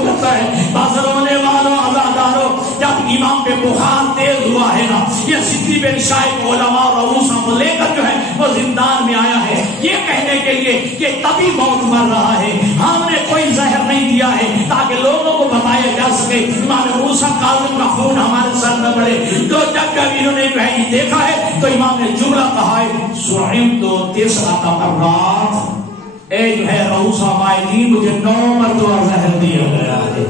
بن شائب علماء اور روسا کو لے کر جو ہے وہ زندان میں آیا ہے یہ کہنے کے لیے کہ تبھی موت مر رہا ہے، ہم نے کوئی زہر نہیں دیا ہے تاکہ لوگوں کو بتایا جا سکے امام موسیٰ کاظم کا خون ہمارے سر میں بڑھے۔ تو جب انہوں نے جو ہے یہ دیکھا ہے تو امام نے جملہ کہا ہے سعیم تو تسعۃ مرات، اے جو ہے روسا مائدین مجھے 9 مرتبہ زہر دیا گیا ہے،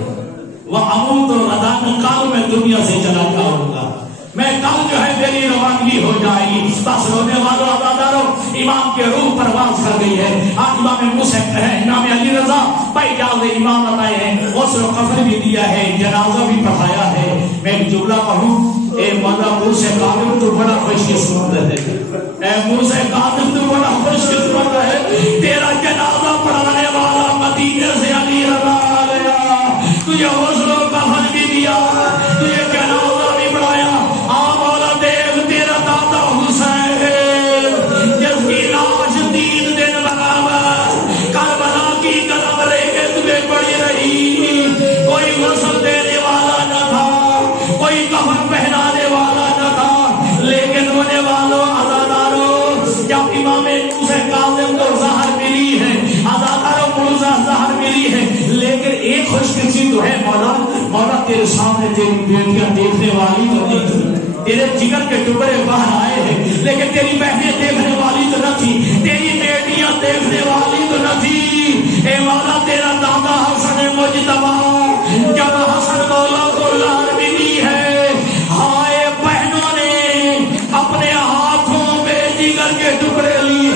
وہ اموت و غداً، کل میں دنیا سے چلا جاؤں گا، میں کل جو ہے میری روانگی ہو جائے گی۔ بس رونے والوں عزاداروں امام کے روح پرواز کر گئی ہے۔ آج امام موسیٰ ہے امام علی رضا بھائی جاز امام آئے ہیں، غسل و کفن بھی دیا ہے، جنازہ بھی پڑھایا ہے۔ میں ایک جملہ پڑھوں، اے مولا موسیٰ کاظم تو بڑا خوش قسمت ہے، اے موسیٰ کاظم تو بڑا خوش قسمت ہے، تیرا جنازہ پڑھانے والا مدینے سے علی رضا آ گیا، تجھے غسل و کفن بھی دیا، تجھے جنازہ بھی پڑھایا۔ تو ہے مولا، مولا تیرے سامنے تیری بیٹیاں دیکھنے والی تو نہیں تھی، تیرے جگر کے ٹکڑے باہر آئے ہیں، لیکن تیری بہنیں دیکھنے والی تو نہ تھی، تیری بیٹیاں دیکھنے والی تو نہ تھی۔ اے مولا تیرا دادا حسن مجتبی جب حسن مولا کو لار ملی ہے، ہائے بہنوں نے اپنے ہاتھوں میں جگر کے ٹکڑے لیے۔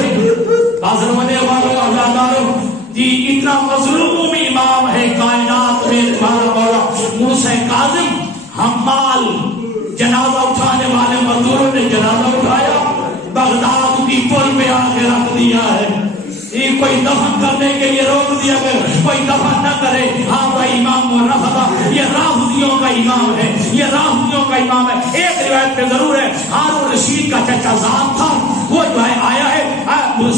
حاضر ہونے والوں عزاداروں جی اتنا مظلوم امام ہے کائنات میں ہمارا مولا موسیٰ کاظم، حمال جنازہ اٹھانے والے مزدوروں نے جنازہ اٹھایا، بغداد کی پل پہ آ کے رکھ دیا ہے، یہ کوئی دفن کرنے کے لیے روک دیا گیا، کوئی دفن نہ کرے۔ ہاں بھائی امام رافضہ، یہ رافضیوں کا امام ہے، یہ رافضیوں کا امام ہے۔ ایک روایت پہ ضرور ہے ہارون رشید کا چچا زاد تھا، وہ جو ہے آیا ہے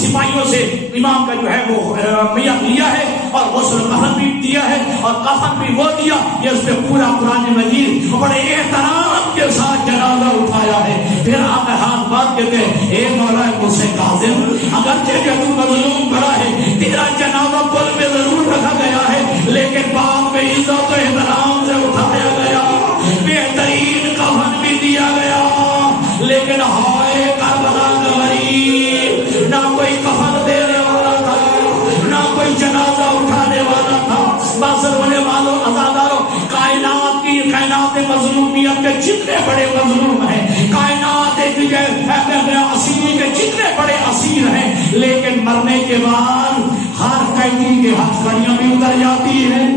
سپاہیوں سے امام کا جو ہے وہ میت لیا ہے اور غسل کفن بھی دیا ہے اور کفن بھی وہ دیا، یہ اس پہ پورا قرآن مجید بڑے احترام کے ساتھ جنازہ اٹھایا ہے۔ پھر آپ ہاتھ بات کہتے ہیں اے مولا موسیٰ کاظم اگرچہ جو تو مظلوم بڑا ہے، تیرا جنازہ پل میں ضرور رکھا گیا ہے، لیکن بعد میں عزت و احترام سے اٹھایا گیا، بہترین کفن بھی دیا گیا، لیکن ہائے کربلا کا غریب، نہ کوئی کفن دینے والا تھا، نہ کوئی جنازہ اٹھانے والا تھا۔ بس رونے والوں عزاداروں کائنات مظلومیت کے جتنے بڑے مظلوم ہیں، کائنات اسیری کے جتنے بڑے اسیر ہیں، لیکن مرنے کے بعد ہر قیدی کے ہتھکڑیاں بھی اتر جاتی ہیں،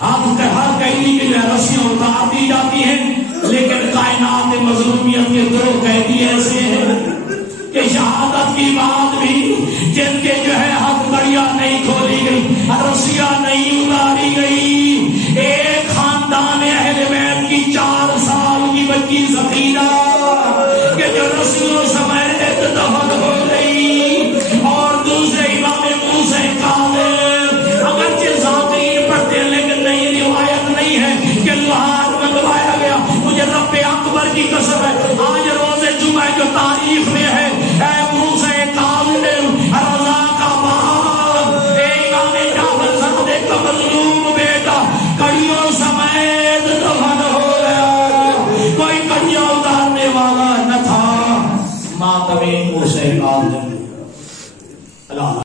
ہر قیدی کی رسیاں اتار دی جاتی ہیں، لیکن کائنات مظلومیت کے 2 قیدی ایسے ہیں کہ شہادت کی بات بھی جن کے جو ہے ہتھکڑیاں نہیں کھولی گئی، رسیاں نہیں اتاری گئی۔ ایک خاندان اہل بیت کی 4 سال کی بچی سفینہ کہ جو رسیوں سمیت دفن ہو گئی، اور دوسرے امام موسیٰ کاظم اگرچہ ذاکرین پڑھتے ہیں لیکن نہیں روایت نہیں ہے کہ لوہار منگوایا گیا۔ مجھے رب اکبر کی قسم ہے آج روز جمعہ جو تاریخ میں ہے، اے موسیٰ کاظم